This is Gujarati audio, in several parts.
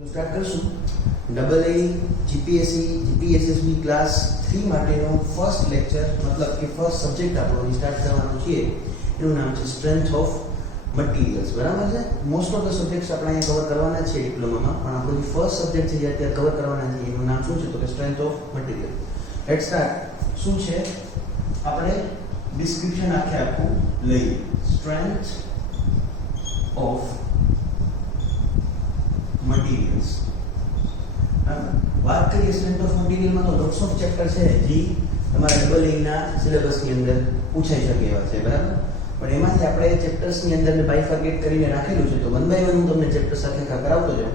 સ્ટાર્ટ કરશું ડબલ એ જીપીએસસી જીપીએસએસબી ક્લાસ 3 માટેનો ફર્સ્ટ લેક્ચર, મતલબ કે ફર્સ્ટ સબ્જેક્ટ આપણો સ્ટાર્ટ કરવાનો છે. એનું નામ છે સ્ટ્રેન્થ ઓફ મટીરિયલ્સ. બરાબર છે. મોસ્ટ ઓફ ધ સબ્જેક્ટ્સ આપણે અહીંયા કવર કરવાના છે ડિપ્લોમામાં, પણ આપણો જે ફર્સ્ટ સબ્જેક્ટ છે જે અત્યારે કવર કરવાના છે એનું નામ શું છે? તો કે strength of material. Let's start. શું છે? આપણે ડિસ્ક્રિપ્શન આખું લઈએ. Strength of materials. વાત કરીએ સ્ટ્રેન્થ ઓફ મટીરિયલમાં તો લોટ્સ ઓફ ચેપ્ટર છે જે તમારા ડબલ એ ના સિલેબસની અંદર પૂછાઈ શકે એવા છે. બરાબર. પણ એમાંથી આપણે ચેપ્ટર્સની અંદર બાયફર્કેટ કરીને રાખેલું છે, તો વન બાય વન હું તમને ચેપ્ટર્સ આખે કરાવતો જાઉં.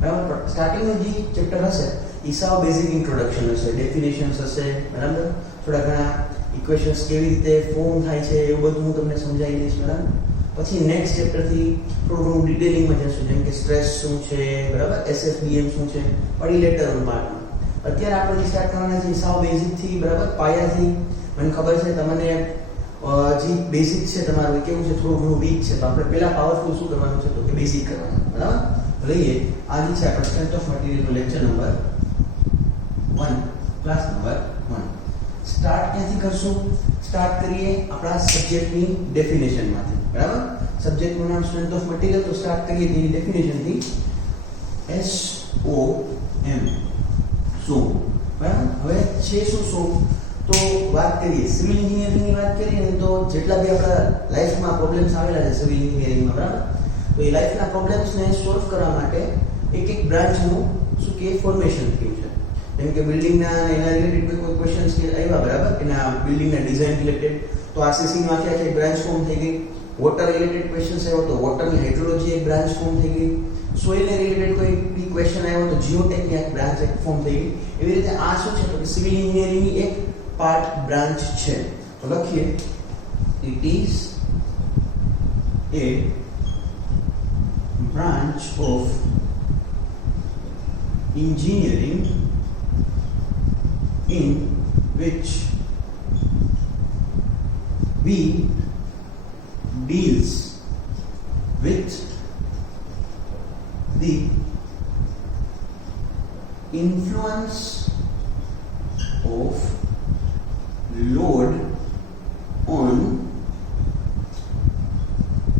બરાબર. પણ સ્ટાર્ટિંગનું જે ચેપ્ટર હશે એ સાવ બેઝિક ઇન્ટ્રોડક્શન હશે, ડેફિનેશન્સ હશે. બરાબર. થોડા ઘણા ઇક્વેશન્સ કેવી રીતે ફોર્મ થાય છે એવું બધું હું તમને સમજાવી દઈશ. બરાબર. પછી નેક્સ્ટ ચેપ્ટરથી થોડું ઘણું ડિટેલિંગમાં જશું, જેમ કે સ્ટ્રેસ શું છે, બરાબર, એસએફબીએમ શું છે, પછી લેટર ઓન પાર્ટમાં. અત્યારે આપણે જે સ્ટાર્ટ કરવાના છે સાવ બેઝિકથી, બરાબર, પાયાથી. મને ખબર છે તમને જે બેઝિક છે તમારું કેવું છે, થોડું ઘણું વીક છે, તો આપણે પહેલા પાવરફુલ શું કરવાનું છે? તો કે બેઝિક કરવાનું. બરાબર. લઈએ આ જે છે આપણે સ્ટ્રેન્થ ઓફ મટીરિયલનો lecture number 1, class number 1. Start ક્યાંથી કરશું? સ્ટાર્ટ કરીએ આપણા સબ્જેક્ટની ડેફિનેશનમાંથી. બરાબર. સબ્જેક્ટનું નામ સ્ટ્રેન્થ ઓફ મટીરિયલ, તો સ્ટાર્ટ કરીએ તેની ડેફિનેશનથી. SOM શું? બરાબર. હવે છે શું? તો વાત કરીએ સિવિલ એન્જિનિયરિંગની વાત કરીએ ને, તો જેટલા બી આપણા લાઈફમાં પ્રોબ્લેમ્સ આવેલા છે સિવિલ એન્જિનિયરિંગમાં, બરાબર, તો એ લાઈફના પ્રોબ્લેમ્સને સોલ્વ કરવા માટે એક બ્રાન્ચનું શું કે ફોર્મેશન થયું છે. જેમ કે બિલ્ડિંગના એના રિલેટેડ કોઈ ક્વેશ્ચન્સ કે આવ્યા, બરાબર, એના બિલ્ડિંગના ડિઝાઇન રિલેટેડ, તો આરસીસીમાં આખી બ્રાન્ચ ફોર્મ થઈ ગઈ. વોટર રિલેટેડ ક્વેશ્ચન્સ આવ્યો તો વોટરની હાઇડ્રોલોજી એક બ્રાન્ચ ફોર્મ થઈ ગઈ. સોઇલને રિલેટેડ કોઈ બી ક્વેશ્ચન આવ્યો તો જીઓટેકની એક બ્રાન્ચ એક ફોર્મ થઈ ગઈ. એવી રીતે આ શું છે? તો કે સિવિલ એન્જિનિયરિંગની એક પાર્ટ બ્રાન્ચ છે. તો લખીએ it is A branch of engineering in which we deals with the influence of load on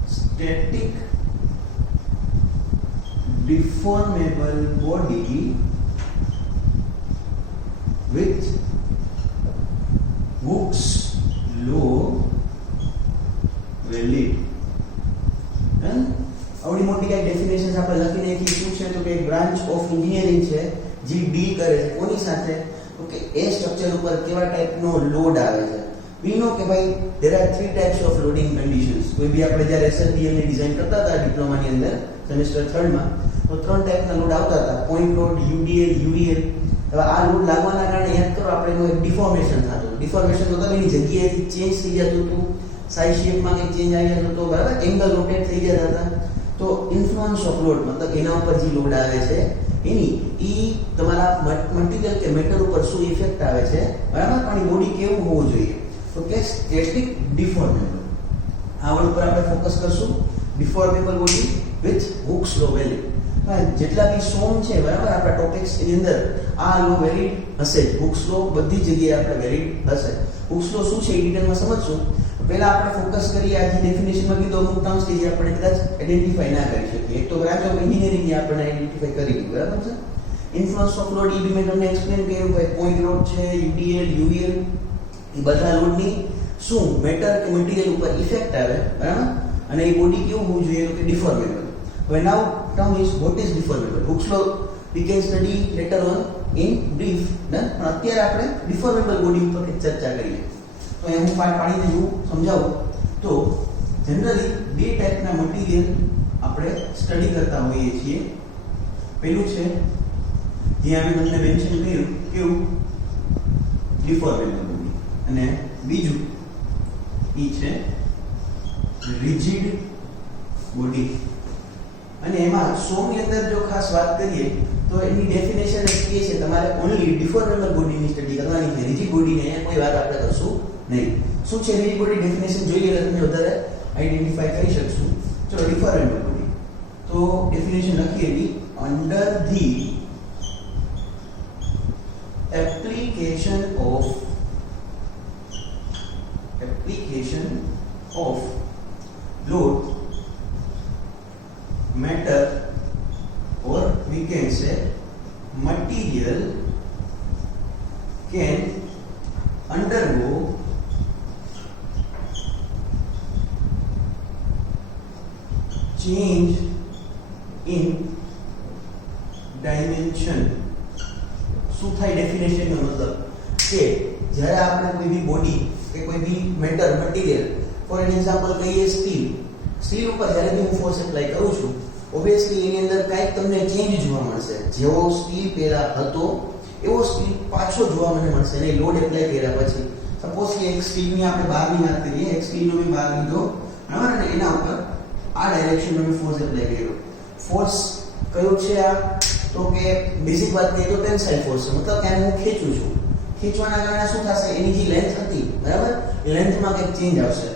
static deformable body with Hooke's law valid. આવડી મોટી કઈ ડેફિનેશન આપણે લખીને કે શું છે? તો કે એક બ્રાન્ચ ઓફ એન્જિનિયરિંગ છે જે ડીલ કરે છે કોની સાથે? તો કે એ સ્ટ્રક્ચર ઉપર કેવા ટાઈપનો લોડ આવે છે. વી નો કે ભાઈ there are 3 types of loading conditions. કોઈ બી આપણે જ્યારે એસએલબીએમ ની ડિઝાઇન કરતા હતા ડિપ્લોમાની અંદર સેમેસ્ટર 3 માં, તો 3 ટાઈપના લોડ આવતા હતા: પોઈન્ટ લોડ, યુડીએલ, યુવીએલ. હવે આ લોડ લાગવાના કારણે યાદ કરો આપણે એનું એક ડિફોર્મેશન થતું. ડિફોર્મેશન તો એની જગ્યાએથી ચેન્જ થઈ જતું હતું, સાઈડ શેપમાં કંઈક ચેન્જ આવી જતો હતો, બરાબર, એંગલ રોટેટ થઈ જતા હતા. તો ઇન્ફ્લુઅન્સ ઓફ લોડ મતલબ એના ઉપર જે લોડ આવે છે એની તમારા મટીરિયલ કે મેટર ઉપર શું ઇફેક્ટ આવે છે, બરાબર. પણ એ બોડી કેવું હોવું જોઈએ? તો કે સ્ટેટિક ડિફોર્મેબલ. આ વર્ડ પર આપણે ફોકસ કરશું. Deformable body with Hooke's law valid. જેટલા બી સોમ છે, બરાબર, આપણા ટોપિક્સ એની અંદર આ લો વેલિડ હશે. Hooke's law બધી જગ્યાએ આપણે વેલિડ હશે. Hooke's law શું છે એ ડિટેલમાં સમજશું. પહેલા આપણે ફોકસ કરીએ આ જે ડેફિનેશનમાં કીધું અમુક ટર્મ્સ કે જે આપણે કદાચ આઈડેન્ટિફાઈ ના કરી શકીએ. એક તો બ્રાન્ચ ઓફ એન્જિનિયરિંગ ની આપણે આઈડેન્ટિફાઈ કરી દીધું, બરાબર છે. ઇન્ફ્લુઅન્સ ઓફ લોડ ઈ બી મેં તમને એક્સપ્લેન કર્યું. ભાઈ પોઈન્ટ લોડ છે, યુડીએલ, યુવીએલ, એ બધા લોડની શું મેટર કે મટીરિયલ ઉપર ઇફેક્ટ આવે, બરાબર. અને એ બોડી કેવું હોવું જોઈએ? તો કે ડિફોર્મેબલ. હવે નાઉ term is what is deformable. Hooke's law we can study later on in brief. પણ અત્યારે આપણે ડિફોર્મેબલ બોડી ઉપર ચર્ચા કરીએ. તો એ હું પાડીને જો સમજાવું તો જનરલી 2 ટાઈપના મટીરિયલ આપણે સ્ટડી કરતા હોઈએ છીએ. પહેલું છે જે અમે તમને મેન્શન કર્યું કેવું? Deformable body. અને બીજું ઈ છે રિજિડ બોડી. અને એમાં સોની અંદર જો ખાસ વાત કરીએ તો એની ડેફિનેશન જ કહે છે તમારે ઓન્લી ડિફોર્મેબલ બોડીની સ્ટડી કરવાની છે. રિજિડ બોડીને કોઈ વાત આપણે કરશું નહીં. શું છે રિજિડ બોડી? ડેફિનેશન જોઈએ એટલે તમે વધારે આઈડેન્ટિફાઈ કરી શકશું. ચલો ડિફોર્મેબલ બોડી. તો ડેફિનેશન લખીએ under the application of load, matter, or we can say material can undergo change in dimension. શું થાય ડેફિનેશન નો મતલબ કે જ્યારે આપણે કોઈ બી બોડી કે કોઈ બી matter material for an example કહીએ સ્ટીલ ઉપર જ્યારે બી હું ફોર્સ એપ્લાય કરું છું ઓબ્વિયસલી એની અંદર કાંઈક તમને ચેન્જ જોવા મળશે. જેવો સ્ટીલ પહેલા હતો એવો સ્ટીલ પાછો જોવા મને મળશે અને લોડ એપ્લાય કર્યા પછી સપોઝ કે એક સ્ટીલની આપણે બહારની વાત કરીએ, એક સ્ટીલનો મેં બહાર લીધો બરાબર, અને એના ઉપર આ ડાયરેક્શનમાં મેં ફોર્સ એપ્લાય કર્યો. ફોર્સ કયો છે આ? તો કે બેઝિક વાત કરીએ તો ટેન્સાઇલ ફોર્સ છે, મતલબ કે આને હું ખેંચું છું. ખેંચવાના કારણે શું થશે? એની જે લેન્થ હતી બરાબર, એ લેન્થમાં કંઈક ચેન્જ આવશે.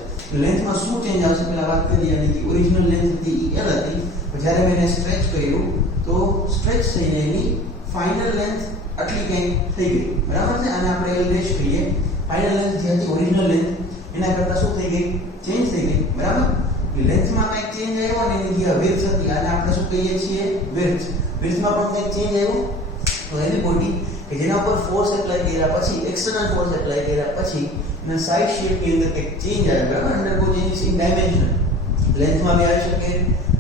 લેન્થમાં શું ચેન્જ આવશે પહેલા વાત કરીએ. અને જે ઓરિજિનલ લેન્થ હતી એ L હતી, જ્યારે મેં એને સ્ટ્રેચ કર્યું તો સ્ટ્રેચ થઈને એની ફાઇનલ લેન્થ આટલી કંઈક થઈ ગઈ બરાબર છે. આને આપણે L ડેશ કહીએ. ફાઇનલ લેન્થ જે હતી ઓરિજિનલ લેન્થ એના કરતાં શું થઈ ગઈ? ચેન્જ થઈ ગઈ બરાબર. લેન્થમાં કંઈક ચેન્જ આવ્યો ને એની જે વિડ્થ હતી આને આપણે શું કહીએ છીએ? વિડ્થ. વિડ્થમાં પણ કંઈક ચેન્જ આવ્યો તો એવી બોડી કે જેના ઉપર ફોર્સ એપ્લાય કર્યા પછી, એક્સટર્નલ ફોર્સ એપ્લાય કર્યા પછી એના સાઇડ શેપની અંદર કંઈક ચેન્જ આવે બરાબર. Undergo changes in dimension. લેન્થમાં બી આવી શકે,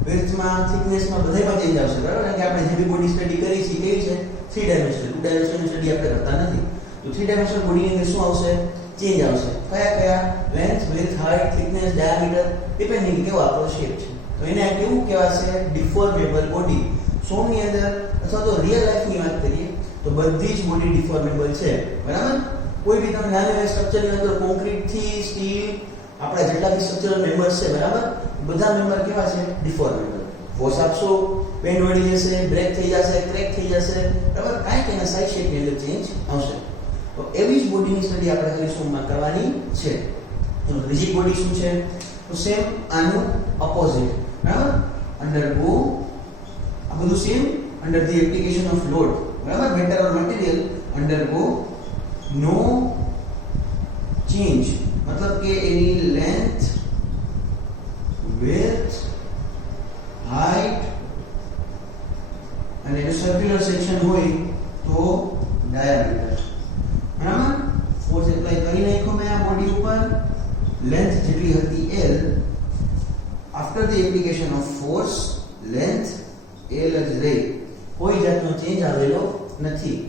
વિડ્થમાં, થિકનેસમાં બધામાં ચેન્જ આવશે બરાબર. કારણ કે આપણે જે બી બોડી સ્ટડી કરી છે કેવી છે? 3 ડાયમેન્શનલ. 2 ડાયમેન્શનલ સ્ટડી આપણે કરતા નથી. તો 3 ડાયમેન્શનલ બોડીની અંદર શું આવશે? ચેન્જ આવશે. કયા? Length, width, height, thickness, diameter, depending કેવો આપણો શેપ છે. તો એને કેવું કહેવાશે? Deformable body. સોમની અંદર અથવા તો રિયલ લાઈફની વાત કરીએ તો બધી જ બોડી ડિફોર્મેબલ છે બરાબર. કોઈ બી તમે નાના એવા સ્ટ્રક્ચરની અંદર કોન્ક્રીટથી સ્ટીલ આપણા જેટલા બી સ્ટ્રક્ચરલ મેમ્બર્સ છે બરાબર, બધા મેમ્બર કેવા છે? ડિફોર્મેબલ. ફોર્સ આપશો, બેન્ડ વળી જશે, બ્રેક થઈ જશે, ક્રેક થઈ જશે બરાબર. કાંઈક એના સાઇડ શેપની અંદર ચેન્જ આવશે. તો એવી જ બોડીની સ્ટડી આપણે ખાલી સોમમાં કરવાની છે. તો રિજિડ બોડી શું છે? તો સેમ આનું ઓપોઝિટ બરાબર. અંડરગો આ બધું same under the application of load બરાબર. Matter or material undergo no change, મતલબ કે એની લેન્થ, વિડ્થ, હાઇટ અને જો સર્ક્યુલર સેક્શન હોય તો ડાયામીટર બરાબર. ફોર્સ એપ્લાય કરી નાખ્યો મેં આ બોડી ઉપર, લેન્થ જેટલી હતી L, after the application of force length L જ રહી, કોઈ જાતનો ચેન્જ આવેલો નથી.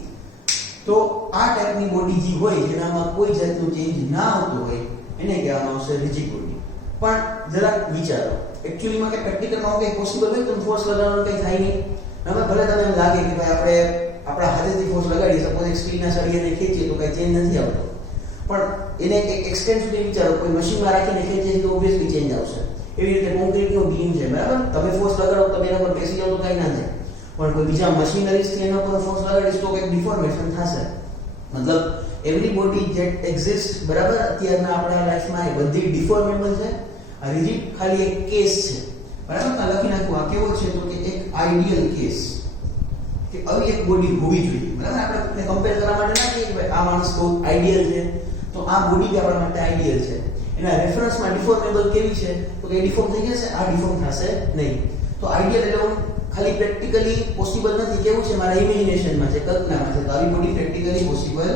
તો આ ટાઈપની બોડી જે હોય જેનામાં કોઈ જાતનો ચેન્જ ના આવતો હોય એને કહેવામાં આવશે રિજિડ બોડી. પણ જરાક વિચારો, એકચ્યુઅલીમાં કે પ્રેક્ટિકલમાં કંઈ પોસિબલ હોય તો ફોર્સ લગાવવાનું કંઈ થાય નહીં. હવે ભલે તમને એમ લાગે કે ભાઈ આપણે આપણા હાથેથી ફોર્સ લગાડીએ, સપોઝ એક સ્ટીલના સળિયાને ખેંચીએ તો કંઈ ચેન્જ નથી આવતો, પણ એને એક એક્સટેન્ટ સુધી વિચારો, કોઈ મશીનમાં રાખીને ખેંચીએ તો ઓબ્વિયસલી ચેન્જ આવશે. એવી રીતે કોન્ક્રીટનો બીમ છે બરાબર, તમે ફોર્સ લગાડો તમે એના પર બેસી જાઓ તો કંઈ ના થાય, પણ કોઈ બીજા મશીનરીઝથી એના પર ફોર્સ લગાડીશ તો કંઈક ડિફોર્મેશન થશે. મતલબ એવરી બોડી જેટ એક્ઝિસ્ટ બરાબર અત્યારના આપણા લાઈફમાં એ બધી ડિફોર્મેબલ છે. આ રિજિડ ખાલી એક કેસ છે બરાબર. આ લખી નાખું. આ કેવો છે? તો કે એક આઈડિયલ કેસ, કે આવી એક બોડી હોવી જોઈએ બરાબર. આપણે કમ્પેર કરવા માટે ના કહીએ કે ભાઈ આ માણસ બહુ આઈડિયલ છે તો આ બોડી બી આપણા માટે આઈડિયલ છે. એના રેફરન્સમાં ડિફોર્મેબલ કેવી છે? તો કે ડિફોર્મ થઈ જશે, આ ડિફોર્મ થશે નહીં. તો આઈડિયલ એટલે ખાલી પ્રેક્ટિકલી પોસિબલ નથી. કેવું છે? મારા ઇમેજિનેશનમાં છે, કલ્પનામાં છે. તો આવી બોડી પ્રેક્ટિકલી પોસિબલ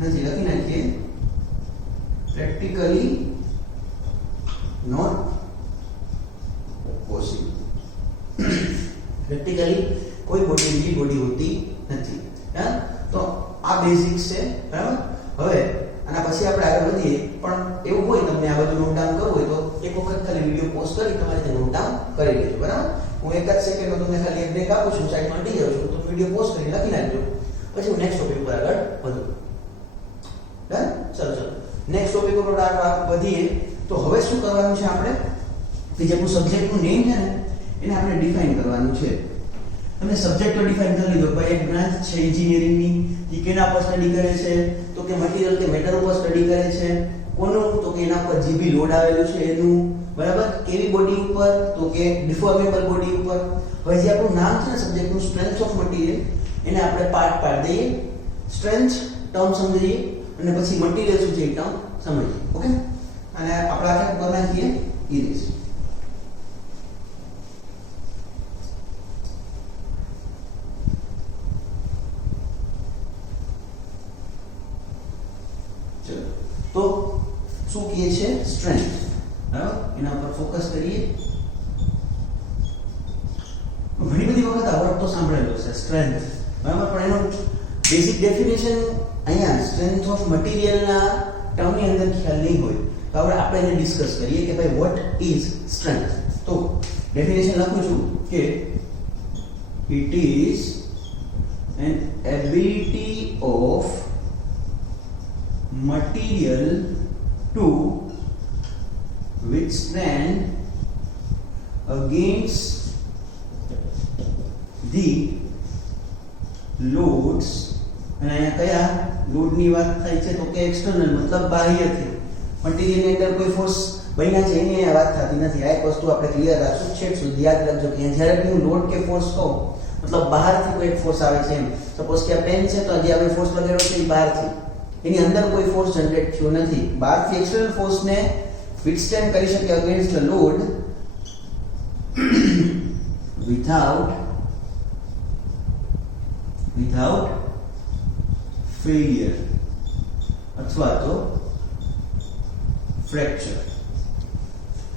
નથી. લખી નાખીએ પ્રેક્ટિકલી નોટ પોસિબલ. પ્રેક્ટિકલી કોઈ બોડી બીજી બોડી હોતી નથી. હા, તો આ બેઝિક્સ છે બરાબર. હવે આના પછી આપણે આગળ વધીએ, પણ એવું હોય તમને આ બધું નોટ ડાઉન કરવું હોય તો એક વખત ખાલી વિડિયો પોઝ કરી તમારે તે નોટ ડાઉન કરી લેજો બરાબર. હું એક જ સેકન્ડમાં તમને ખાલી એક બ્રેક આપું છું, સાઈડમાં હટી જાઉં છું, તો વિડિયો પોઝ કરી લખી નાખજો, પછી હું નેક્સ્ટ ટોપિક પર આગળ વધું. ડન? ચલો નેક્સ્ટ ટોપિક પર આગળ વધીએ. તો હવે શું કરવાનું છે આપણે? કે જે આપણું સબ્જેક્ટનું નેમ છે ને એને આપણે ડિફાઇન કરવાનું છે. તમે સબ્જેક્ટ તો ડિફાઇન કરી લીધો, ભાઈ એક બ્રાન્ચ છે એન્જિનિયરિંગની, એ કેના પર સ્ટડી કરે છે? તો કે મટીરીયલ કે મેટર ઉપર સ્ટડી કરે છે. કોનું? તો કે એના પર જે બી લોડ આવેલું છે એનું. બરાબર કેવી બોડી ઉપર તો કે ડિફોર્મેબલ બોડી ઉપર હવે જે આપણું નામ છે ને સબ્જેક્ટનું સ્ટ્રેન્થ ઓફ મટીરીયલ એને આપણે પાર્ટ પાડી દઈએ સ્ટ્રેન્થ ટર્મ સમજીએ અને પછી મટીરીયલ શું છે એ ટર્મ સમજીએ ઓકે અને આપણે આ કરી નાખીએ ઇરેઝ ચલો તો શું કહે છે સ્ટ્રેન્થ બરાબર એના પર ફોકસ કરીએ ઘણી બધી વખત આ વર્ડ તો સાંભળેલો છે સ્ટ્રેન્થ બરાબર પણ એનો બેઝિક ડેફિનેશન અહીંયા સ્ટ્રેન્થ ઓફ મટીરીયલ ના ટર્મની અંદર ખ્યાલ નહીં હોય તો આપણે એને ડિસ્કસ કરીએ કે ભાઈ વોટ ઇઝ સ્ટ્રેન્થ તો ડેફિનેશન લખું છું કે it is an ability of material to withstand against the loads અને અહીંયા કયા લોડની વાત થાય છે તો કે એક્સટર્નલ મતલબ બાહ્યથી મટીરીયલની અંદર કોઈ ફોર્સ બન્યા છે એની વાત થતી નથી આ એક વસ્તુ આપણે ક્લિયર રાખશું છેક સુધી યાદ રાખજો કે જ્યારે હું લોડ કે ફોર્સ કહું મતલબ બહારથી કોઈ એક ફોર્સ આવે છે એમ સપોઝ કે આ પેન છે તો જે આપણે ફોર્સ લગાડ્યો છે એ બહારથી એની અંદર કોઈ ફોર્સ જનરેટ થયો નથી બહારથી એક્સટર્નલ ફોર્સને વિથસ્ટેન્ડ કરી શકે against the load without failure અથવા તો ફ્રેક્ચર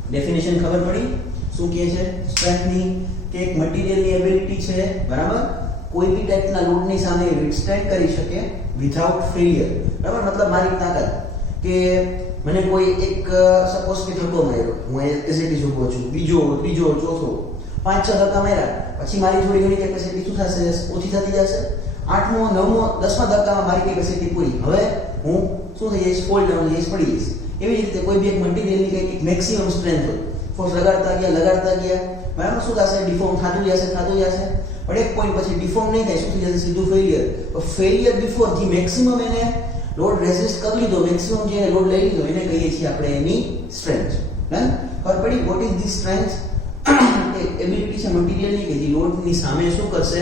ડેફિનેશન ખબર પડી શું કહે છે સ્ટ્રેન્થની કે એક મટીરીયલની એબિલિટી છે બરાબર કોઈ બી ટાઈપના લોડની સામે વિથસ્ટેન્ડ કરી શકે વિધાઉટ ફેલિયર બરાબર મતલબ મારી તાકાત કે મને કોઈ એક સપોઝ કે ધક્કો માર્યો હું એઝ ઇટ ઇઝ ઊભો છું બીજો ત્રીજો ચોથો 5-6 ધક્કા માર્યા પછી મારી થોડી ઘણી કેપેસિટી શું થશે ઓછી થતી જશે 8મો 9મો 10મા ધક્કામાં મારી કેપેસિટી પૂરી હવે હું શું થઈ જઈશ ફોલ ડાઉન જઈશ પડી જઈશ એવી જ રીતે કોઈ બી એક મટીરીયલની કંઈક મેક્સિમમ સ્ટ્રેન્થ હોય ફોર્સ લગાડતા ગયા બરાબર શું થશે ડિફોર્મ થતું જશે પણ એક પોઈન્ટ પછી ડિફોર્મ નહીં થાય શું થઈ જશે સીધું ફેલિયર તો ફેલિયર બિફોર જે મેક્સિમમ એને લોડ રેઝિસ્ટ કરી લીધો મેક્સિમમ જે લોડ લઈ લીધો એને કહીએ છીએ આપણે એની સ્ટ્રેન્થ ખબર પડી what is the strength ability છે મટીરીયલની કે જે લોડની સામે શું કરશે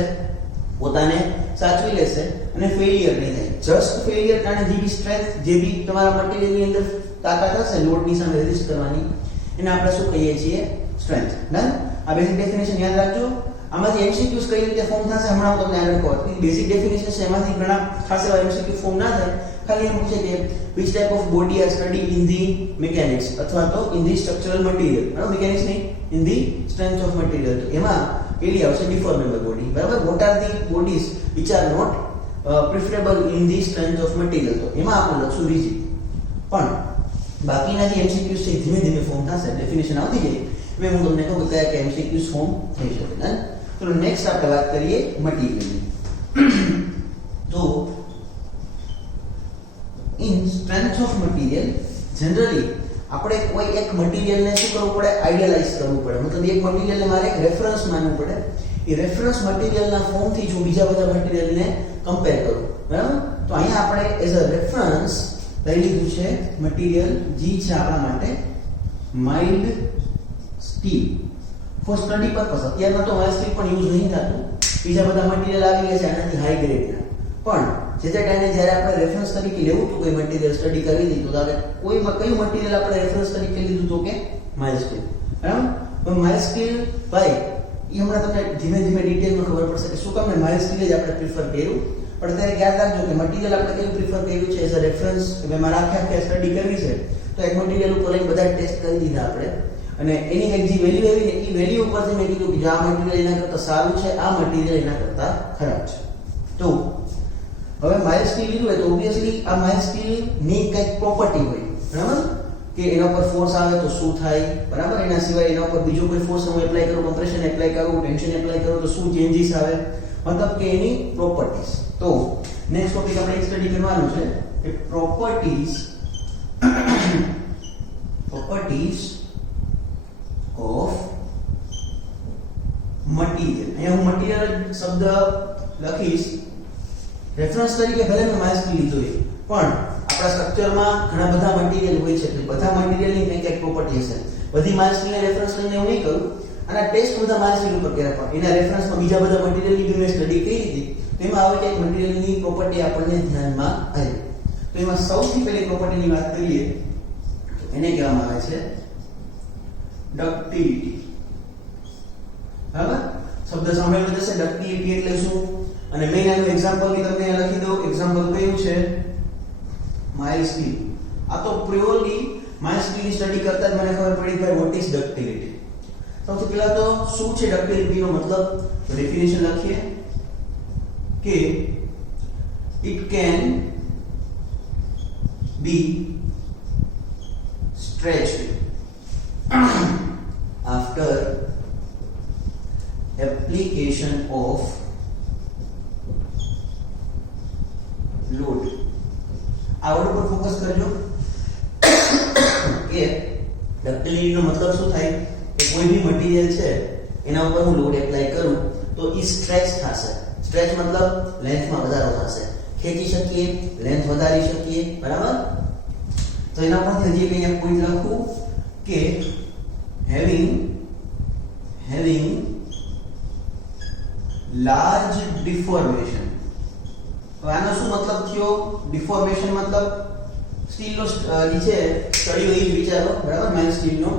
પોતાને સાચવી લેશે અને ફેલિયર નહીં થાય જસ્ટ ફેલિયર કારણે જે બી સ્ટ્રેન્થ જે બી તમારા મટીરીયલની અંદર તાકાત હશે લોડની સામે રેઝિસ્ટ કરવાની એને આપણે શું કહીએ છીએ સ્ટ્રેન્થ ડન આ બેઝિક ડેફિનેશન યાદ રાખજો આમાંથી એમસીક્યુઝ કઈ રીતે ફોર્મ થશે હમણાં હું તમને આગળ કહું બેઝિક ડેફિનેશન છે એમાંથી ઘણા ખાસ એવા એમસીક્યુ ફોર્મ ના થાય ખાલી એમ પૂછે કે which type of body are studied in the mechanics અથવા તો in the structural material બરાબર મિકેનિક્સ નહીં in the strength of material તો એમાં પેલી આવશે deformable body બરાબર what are the bodies which are not preferable in the strength of material તો એમાં આપણે લખશું rigid પણ બાકીના જે એમસીક્યુઝ છે ધીમે ધીમે ફોર્મ થશે ડેફિનેશન આવતી જાય હવે હું તમને કહું કે કયા કયા એમસીક્યુઝ ફોર્મ થઈ શકે ને તો નેક્સ્ટ આપણે વાત કરીએ મટીરીયલની તો in strength of material generally આપણે કોઈ એક મટીરીયલને શું કરવું પડે આઇડિયલાઇઝ કરવું પડે મતલબ એક મટીરીયલને મારે એક રેફરન્સ માનવું પડે એ રેફરન્સ મટીરીયલના ફોર્મથી જો બીજા બધા મટીરીયલને કમ્પેર કરું બરાબર તો અહીંયા આપણે એઝ અ રેફરન્સ લઈ લીધું છે મટીરીયલ જી છે આપણા માટે mild steel for study purpose અત્યારમાં તો માઇલ્ડ સ્ટીલ પણ યુઝ નહીં થતું બીજા બધા મટીરીયલ આવી ગયા છે આનાથી હાઈ ગ્રેડના પણ જે તે ટાઈમે જ્યારે આપણે રેફરન્સ તરીકે લેવું હતું કોઈ મટીરીયલ સ્ટડી કરવી હતી તો આપણે કયું મટીરીયલ આપણે રેફરન્સ તરીકે લીધું તો કે માઇલ્ડ સ્ટીલ બરાબર તો માઇલ્ડ સ્ટીલ ભાઈ એ હમણાં તમને ધીમે ધીમે ડિટેલમાં ખબર પડશે કે શું કામ માઇલ્ડ સ્ટીલ જ આપણે પ્રિફર કર્યું પણ ત્યારે યાદ રાખજો કે મટીરીયલ આપણે કયું પ્રિફર કર્યું છે એઝ અ રેફરન્સ કે ભાઈ મારે આખે સ્ટડી કરવી છે તો એક મટીરીયલ ઉપર લઈને બધા ટેસ્ટ કરી દીધા આપણે અને એની એક જે વેલ્યુ આવી ને એ વેલ્યુ ઉપરથી મેં કીધું કે જો આ મટીરીયલ એના કરતાં સારું છે આ મટીરીયલ એના કરતાં ખરાબ છે તો હવે માઇલ્ડ સ્ટીલ લીધું હોય તો ઓબ્વિયસલી આ માઇલ્ડ સ્ટીલ ની કંઈક પ્રોપર્ટી હોય બરાબર કે એના પર ફોર્સ આવે તો શું થાય બરાબર એના સિવાય એના ઉપર બીજો કોઈ ફોર્સ હું એપ્લાય કરું કમ્પ્રેશન એપ્લાય કરું ટેન્શન એપ્લાય કરું તો શું ચેન્જીસ આવે મતલબ કે એની પ્રોપર્ટીઝ તો નેક્સ્ટ ટોપિક આપણે સ્ટડી કરવાનું છે કે પ્રોપર્ટીઝ ઓફ મટીરીયલ અહીંયા હું મટીરીયલ શબ્દ લખીશ રેફરન્સ તરીકે ભલે મેં માઇલ્ડ સ્ટીલ લીધો છે પણ આપણા સ્ટ્રક્ચરમાં ઘણા બધા મટીરીયલ હોય છે કે બધા મટીરીયલની કંઈક પ્રોપર્ટી હશે બધી મારી સ્ટીલને રેફરન્સ લઈને હું નહીં કરું, અને ટેસ્ટ બધા મારી સ્ટીલ ઉપર કર્યા પણ એના રેફરન્સમાં બીજા બધા મટીરીયલની બી મેં સ્ટડી કરી હતી, તો એમાં આવી કંઈક મટીરીયલની પ્રોપર્ટી આપણને ધ્યાનમાં આવી. તો એમાં સૌથી પહેલી પ્રોપર્ટીની વાત કરીએ તો એને કહેવામાં આવે છે ડક્ટિલિટી. બરાબર, શબ્દ સાંભળેલો જશે ડક્ટિલિટી એટલે શું, અને મેં આનું એક્ઝામ્પલ બી તમને લખી દઉં. એક્ઝામ્પલ કયું છે? Mild steel. આ તો પ્યોરલી માઇલ્ડ સ્ટીલની સ્ટડી કરતા જ મને ખબર પડી કે વોટ ઇઝ ડક્ટિલિટી. સૌથી પહેલા તો શું છે ડક્ટિલિટી નો મતલબ, તો ડેફિનેશન લખીએ કે it can be stretched after application of load. આ વર્ડ પર ફોકસ કરજો કે ડક્ટિલિટી નો મતલબ શું થાય કે કોઈ બી મટીરીયલ છે એના ઉપર હું લોડ એપ્લાય કરું તો એ સ્ટ્રેચ થશે. સ્ટ્રેચ મતલબ લેન્થમાં વધારો થશે, ખેંચી શકીએ, લેન્થ વધારી શકીએ. બરાબર, તો એના પરથી હજી કંઈ પોઈન્ટ લખું કે having large deformation. તો આનો શું મતલબ થયો? ડિફોર્મેશન મતલબ સ્ટીલનો જે છે સળિયો એ જ વિચારો. બરાબર, માઇલ્ડ સ્ટીલનો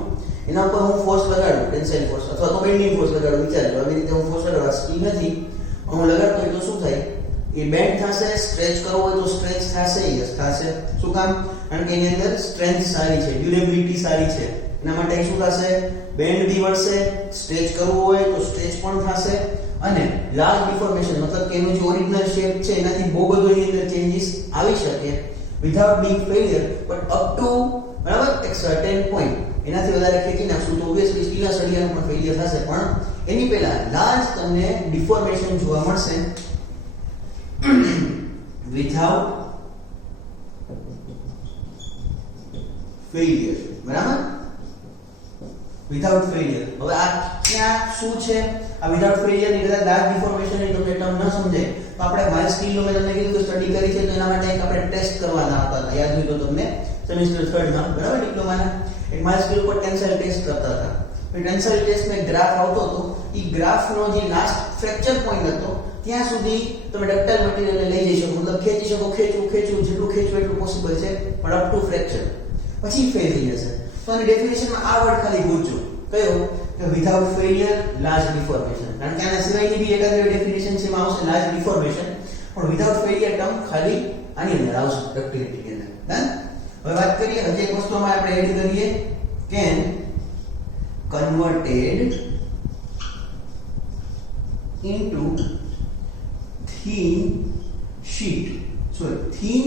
એના ઉપર હું ફોર્સ લગાડું, ટેન્સાઇલ ફોર્સ અથવા તો બેન્ડિંગ ફોર્સ લગાડું, વિચારજો આવી રીતે હું ફોર્સ લગાડું. સ્ટીલ નથી, હું લગાડતો હોય તો શું થાય? એ બેન્ડ થશે. સ્ટ્રેચ કરવો હોય તો સ્ટ્રેચ થશે, યસ થશે. શું કામ? કારણ કે એની અંદર સ્ટ્રેન્થ સારી છે, ડ્યુરેબિલિટી સારી છે, એના માટે શું થશે? બેન્ડ બી મળશે. સ્ટ્રેચ કરવું હોય તો સ્ટ્રેચ પણ થશે. અને લાર્જ ડિફોર્મેશન મતલબ કે એનો જે ઓરિજિનલ શેપ છે એનાથી બહુ બધો એની અંદર ચેન્જીસ આવી શકે without being failure, but up to, બરાબર, એક સર્ટેન પોઈન્ટ. એનાથી વધારે ખેંચી નાખશું તો ઓબ્વિયસલી સ્ટીલના સળિયાનું પણ ફેલિયર થશે, પણ એની પહેલા લાર્જ તમને ડિફોર્મેશન જોવા મળશે વિધાઉટ ફેલિયર. બરાબર, વિધાઉટ ફેલિયર. હવે આ ક્યાં શું છે? આ વિધાઉટ ફેલિયર ની કદાચ લાર્જ ડિફોર્મેશન ની તમને ટર્મ ન સમજાય તો આપણે માઇલ્ડ સ્ટીલ નો મેં તમને કીધું કે સ્ટડી કરી છે, તો એના માટે એક આપણે ટેસ્ટ કરવાના હતા. યાદ હોય તો તમને સેમેસ્ટર 3 માં, બરાબર, ડિપ્લોમાના એક માઇલ્ડ સ્ટીલ પર ટેન્સાઇલ ટેસ્ટ કરતા હતા. એ ટેન્સાઇલ ટેસ્ટ માં ગ્રાફ આવતો હતો. એ ગ્રાફનો જે લાસ્ટ ફ્રેક્ચર પોઈન્ટ હતો ત્યાં સુધી તમે ડક્ટાઇલ મટીરીયલને લઈ જઈ શકો, મતલબ ખેંચી શકો, ખેંચવું જેટલું ખેંચવું એટલું પોસિબલ છે, પણ અપ ટુ ફ્રેક્ચર પછી ફેલ થઈ જશે. તો આની ડેફિનેશનમાં આ વર્ડ ખાલી ગોતજો. કયો? કે વિધાઉટ ફેલિયર લાર્જ ડિફોર્મેશન. કારણ કે આના સિવાયની બી એકાદ ડેફિનેશન છે એમાં આવશે લાર્જ ડિફોર્મેશન, પણ વિધાઉટ ફેલિયર ટર્મ ખાલી આની અંદર આવશે ડક્ટિલિટી ની અંદર. ડન. હવે વાત કરીએ હજી એક વસ્તુમાં આપણે એડ કરીએ, can converted into thin sheet. Sorry, thin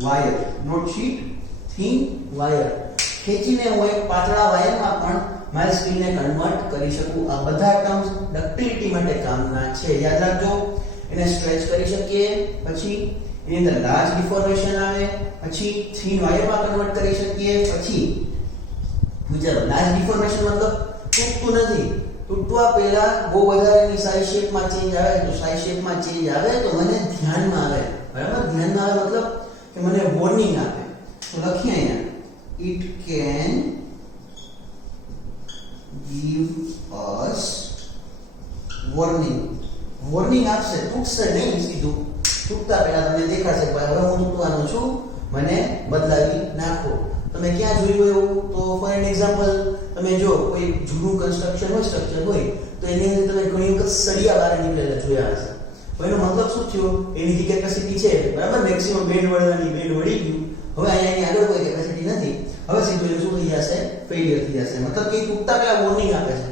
wire, not sheet, thin wire. ખેંચીને હું એક પાતળા વાયરમાં પણ માઇલ્ડ સ્ટીલને કન્વર્ટ કરી શકું. આ બધા ટર્મ્સ ડક્ટિલિટી માટે કામના છે, યાદ રાખજો. એને સ્ટ્રેચ કરી શકીએ, પછી એની અંદર લાર્જ ડિફોર્મેશન આવે, પછી થિન વાયરમાં કન્વર્ટ કરી શકીએ, પછી વિચારો લાર્જ ડિફોર્મેશન મતલબ તૂટતું નથી. તૂટવા પહેલા બહુ વધારે એની સાઈઝ શેપમાં ચેન્જ આવે, તો સાઈઝ શેપમાં ચેન્જ આવે તો મને ધ્યાનમાં આવે. બરાબર, ધ્યાનમાં આવે મતલબ કે મને વોર્નિંગ આપે. તો લખીએ અહીંયા it can give us warning. Warning આપશે, તૂટશે નહીં સીધું. તૂટતા પહેલા તમને દેખાશે કે ભાઈ હવે હું તૂટવાનો છું, મને બદલાવી નાખો. તમે ક્યાં જોયું એવું? તો ફોર એન એક્ઝામ્પલ તમે જો કોઈ જૂનું કન્સ્ટ્રક્શન હોય, સ્ટ્રક્ચર હોય, તો એની અંદર તમે ઘણી વખત સળિયા બહાર નીકળેલા જોયા હશે. તો એનો મતલબ શું થયો? એની જે કેપેસિટી છે, બરાબર, મેક્સિમમ બેન્ડ વળવાની, બેન્ડ વળી ગયું. હવે અહીંયા એની આગળ કોઈ કેપેસિટી નથી. હવે સીધું એનું શું થઈ જશે? ફેલિયર થઈ જશે. મતલબ કે તૂટતા પહેલા વોર્નિંગ આપે છે.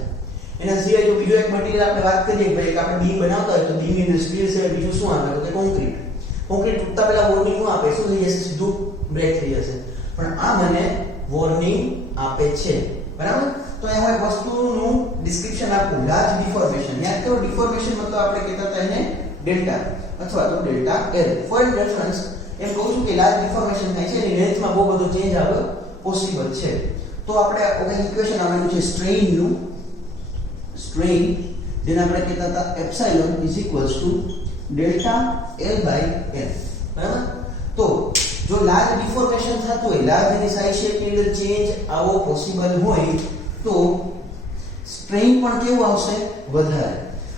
એના સિવાય જો બીજો એક મટીરીયલ આપણે વાત કરીએ, ભાઈ કે આપણે બીમ બનાવતા હોય તો બીમની અંદર સ્ટીલ છે, બીજું શું આવે તો કે કોન્ક્રીટ. કોન્ક્રીટ તૂટતા પહેલા વોર્નિંગ ન આપે, શું થઈ જશે? સીધું બ્રેક થઈ જશે. પણ આ મને વોર્નિંગ આપે છે. બરાબર, તો અહીંયા એક વસ્તુનું ડિસ્ક્રિપ્શન આપું, લાર્જ ડિફોર્મેશન. યાદ કરો, ડિફોર્મેશન મતલબ આપણે કહેતા હતા એને ડેલ્ટા અથવા તો ડેલ્ટા એર. ફોર રેફરન્સ એમ કહું છું કે લાર્જ ડિફોર્મેશન થાય છે, એની લેન્થમાં બહુ બધો ચેન્જ આવે પોસિબલ છે. તો આપણે એક ઇક્વેશન આવેલું છે સ્ટ્રેઇનનું. સ્ટ્રેઇન જેને આપણે કહેતા હતા epsilon is equals to delta L by N. બરાબર, તો જો લાર્જ ડિફોર્મેશન થતું હોય, લાર્જ એની સાઇઝ શેપ ની અંદર ચેન્જ આવો પોસિબલ હોય તો સ્ટ્રેઇન પણ કેવું આવશે? વધારે.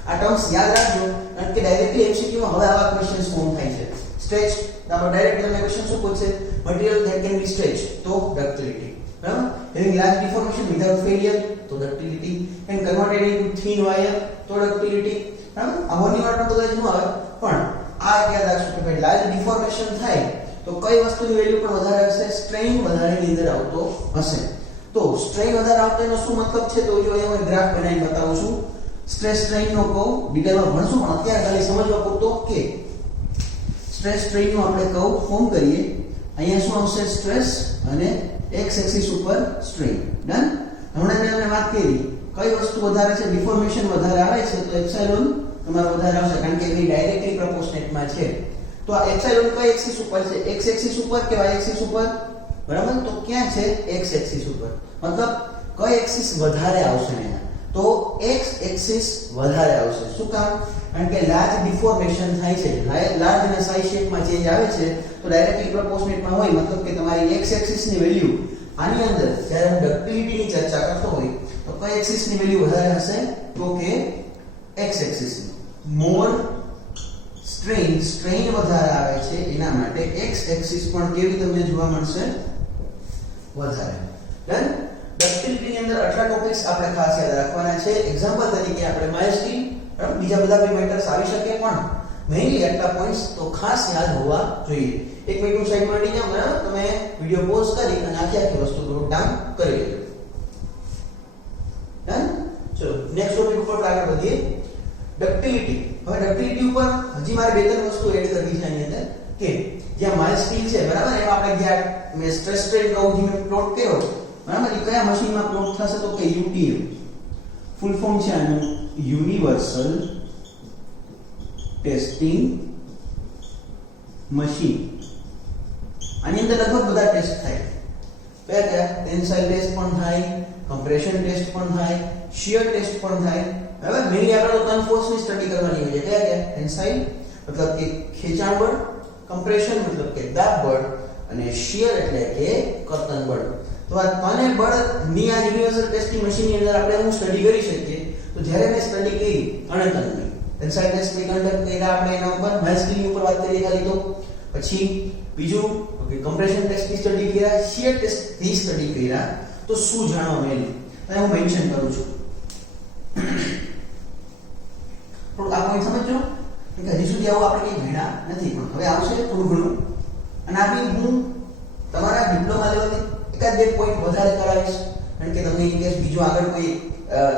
આ ટર્મ્સ યાદ રાખજો કારણ કે ડાયરેક્ટલી એમસીક્યુ માં હવે આવા ક્વેશ્ચન્સ ફોર્મ થાય છે. સ્ટ્રેચ તો ડાયરેક્ટ તમને ક્વેશ્ચન શું પૂછશે? Material that can be stretch તો ડક્ટિલિટી. બરાબર? Having large deformation without failure તો ductility. Can converted into thin wire તો ડક્ટિલિટી. બરાબર? આ વોર્નિંગ વાળા તો કદાચ ન આવે પણ આ યાદ રાખજો કે ભાઈ લાર્જ ડિફોર્મેશન થાય તો કઈ વસ્તુની વેલ્યુ પણ વધારે હશે? સ્ટ્રેઇન વધારે ની અંદર આવતો હશે. તો સ્ટ્રેઇન વધારે આવતો એનો શું મતલબ છે? તો જો અહીંયા હું ગ્રાફ બનાવીને બતાવું છું. સ્ટ્રેસ સ્ટ્રેઇન નો કર્વ ડિટેલમાં ભણશું પણ અત્યારે ખાલી સમજવા પૂરતો કે સ્ટ્રેસ સ્ટ્રેઇન નો આપણે કર્વ ફોર્મ કરીએ. અહીંયા શું આવશે? સ્ટ્રેસ અને x એક્સિસ ઉપર સ્ટ્રેઇન. ડન. હમણાં મેં વાત કરી કઈ વસ્તુ વધારે છે? ડિફોર્મેશન વધારે આવે છે તો એપ્સિલોન તમારો વધારે આવશે કારણ કે એ ડાયરેક્ટલી પ્રોપોર્શનેટમાં છે. તો આ એપ્સિલોન કઈ એક્સિસ ઉપર છે? x એક્સિસ ઉપર કે y એક્સિસ ઉપર? બરાબર? તો ક્યાં છે? x એક્સિસ ઉપર. મતલબ કઈ એક્સિસ વધારે આવશે અહીંયા? તો x એક્સિસ વધારે આવશે. શું કામ? કારણ કે લાર્જ ડિફોર્મેશન થાય છે, લાર્જ અને સાઇઝ શેપમાં ચેન્જ આવે છે તો ડાયરેક્ટલી પ્રોપોર્શનેટમાં હોય. મતલબ કે તમારી x એક્સિસ ની વેલ્યુ આની અંદર જ્યારે હું ડક્ટિલિટી ની ચર્ચા કરતો હોય તો કઈ એક્સિસ ની વેલ્યુ વધારે હશે? તો કે x એક્સિસ ની. મોર સ્ટ્રેઇન વધારે આવે છે એના માટે x એક્સિસ પણ કેવી તમને જોવા મળશે? વધારે. ડન. ડક્ટિલિટી ની અંદર આટલા ટોપિક્સ આપણે ખાસ યાદ રાખવાના છે. એક્ઝામ્પલ તરીકે આપણે માઇલ્ડ સ્ટીલ, બરાબર, બીજા બધા બી મેટર્સ આવી શકે પણ મેઇનલી આટલા પોઈન્ટ્સ તો ખાસ યાદ હોવા જોઈએ. એક મિનિટનું સાઈડમાં હટી જાઓ. બરાબર? તમે વિડિયો પોઝ કરી અને આખી વસ્તુ નોટ ડાઉન કરી લેજો. ડન. ચલો નેક્સ્ટ ટોપિક ઉપર આગળ વધીએ. ડક્ટિલિટી. હવે ડક્ટિલિટી ઉપર હજી મારે બે ત્રણ વસ્તુ એડ કરવી છે આની અંદર કે જ્યાં માઇલ્ડ સ્ટીલ છે, બરાબર, એમાં આપણે જ્યાં મેં સ્ટ્રેસ સ્ટ્રેઇન કર્વ જે મેં પ્લોટ કર્યો, બરાબર, એ કયા મશીનમાં પ્લોટ થશે? તો કે UTM. ફૂલ ફોર્મ છે આનું યુનિવર્સલ ટેસ્ટિંગ મશીન. આની અંદર લગભગ બધા ટેસ્ટ થાય. કયા કયા? ટેન્સાઇલ ટેસ્ટ પણ થાય, કમ્પ્રેશન ટેસ્ટ પણ થાય, શિયર ટેસ્ટ પણ થાય. બરાબર? મેઇનલી આપણે તો કન્ફોર્સ ની સ્ટડી કરવાની હોય છે. કયા કયા? ટેન્સાઇલ મતલબ કે ખેંચાણ બળ, કમ્પ્રેશન મતલબ કે દાબ બળ અને શિયર એટલે કે કર્તન બળ. તો આ ત્રણે બળની આ યુનિવર્સલ ટેસ્ટિંગ મશીનની અંદર આપણે હું સ્ટડી કરી શકીએ. તો જ્યારે મેં સ્ટડી કરી અણતનની ટેન્સાઇલ ટેસ્ટ મેં કન્ડક્ટ કર્યા આપણે એના ઉપર માઇલ્ડ સ્ટીલ ઉપર વાત કરીએ ખાલી તો. પછી બીજું કે કમ્પ્રેશન ટેસ્ટ ની સ્ટડી કર્યા, શિયર ટેસ્ટ ની સ્ટડી કર્યા. તો શું જાણવા મળ્યું? તો હું મેન્શન કરું છું. થોડું આ પોઈન્ટ સમજો કે હજી સુધી આવું આપણે કંઈ ભણ્યા નથી પણ હવે આવશે થોડું ઘણું. અને આ બી હું તમારા ડિપ્લોમા લેવલની એકાદ બે પોઈન્ટ વધારે કરાવીશ કારણ કે તમને ઇન કેસ બીજું આગળ કોઈ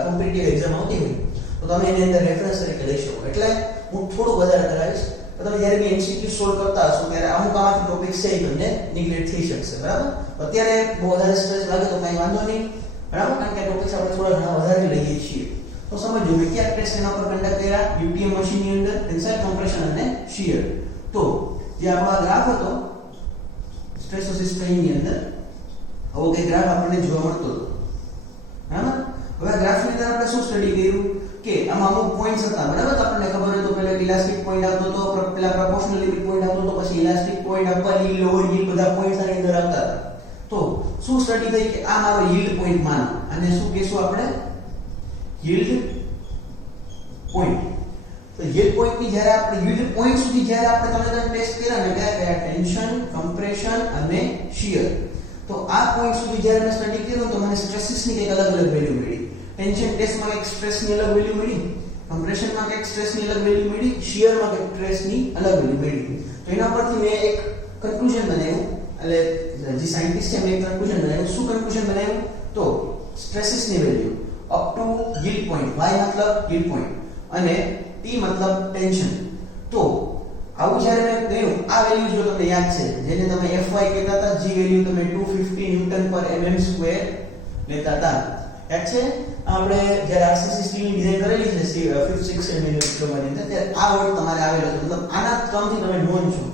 કોમ્પિટિટિવ એક્ઝામ આવતી હોય તો તમે એની અંદર રેફરન્સ તરીકે લઈ શકો. એટલે હું થોડું વધારે કરાવીશ તો તમે જ્યારે બી MCQ સોલ્વ કરતા હશો ત્યારે અમુક આમાંથી ટોપિક્સ છે એ તમને નિગ્લેક્ટ થઈ શકશે. બરાબર? અત્યારે બહુ વધારે સ્ટ્રેસ લાગે તો કંઈ વાંધો નહીં. બરાબર? કારણ કે ટોપિક્સ આપણે થોડા ઘણા વધારે લઈએ છીએ. તો સમજો મેં કયા ટેસ્ટ એના પર કન્ડક્ટ કર્યા? UTM મશીનની અંદર ટેન્સાઇલ, કમ્પ્રેશન અને શિયર. તો જે આપણો ગ્રાફ હતો સ્ટ્રેસ વર્સિસ સ્ટ્રેઇન ની અંદર આવો કે ગ્રાફ આપણને જોવા મળતો હતો. બરાબર? હવે આ ગ્રાફની અંદર આપણે શું સ્ટડી કર્યું કે આમાં અમુક પોઈન્ટ્સ હતા. બરાબર? તો આપણને ખબર હોય તો પહેલા ઇલાસ્ટિક પોઈન્ટ આવતો હતો, પહેલા પ્રોપોર્શનલ લિમિટ પોઈન્ટ આવતો હતો, પછી elastic point, upper yield, lower yield બધા પોઈન્ટ્સ આની અંદર આવતા હતા. તો શું સ્ટડી થઈ કે આ મારો યીલ્ડ પોઈન્ટ માનો અને શું કહેશું આપણે? Yield point. તો યીલ્ડ પોઈન્ટ ની જ્યારે આપણે યીલ્ડ પોઈન્ટ સુધી જ્યારે આપણે તમે ટેસ્ટ કર્યા ને કયા કયા? ટેન્શન, કમ્પ્રેશન અને શિયર. તો આ પોઈન્ટ સુધી જ્યારે મેં સ્ટડી કર્યું તો મને સ્ટ્રેસીસ ની એક અલગ અલગ વેલ્યુ મળી. ટેન્શન ટેસ્ટમાં એક સ્ટ્રેસ ની અલગ વેલ્યુ મળી, કમ્પ્રેશનમાં એક સ્ટ્રેસ ની અલગ વેલ્યુ મળી, શિયરમાં એક સ્ટ્રેસ ની અલગ વેલ્યુ મળી. તો એના પરથી મેં એક કન્ક્લુઝન બનાવ્યું. એટલે જે સાયન્ટિસ્ટ છે એમણે એક કન્ક્લુઝન બનાવ્યું. શું કન્ક્લુઝન બનાવ્યું? તો સ્ટ્રેસીસ ની value up to yield point, y મતલબ યીલ્ડ પોઈન્ટ અને t મતલબ ટેન્શન. તો આવું જ્યારે મેં કહ્યું આ વેલ્યુ જો તમને યાદ છે જેને તમે fy કહેતા હતા, જે વેલ્યુ તમે 250 ન્યૂટન પર mm સ્ક્વેર લેતા હતા. યાદ છે? આપણે જ્યારે RCC સ્ટીલની ડિઝાઇન કરેલી છે 5th 6th સેમિસ્ટરમાં ની અંદર ત્યારે આ વર્ડ તમારે આવેલો છે. મતલબ આના ટર્મથી તમે નોંધ છો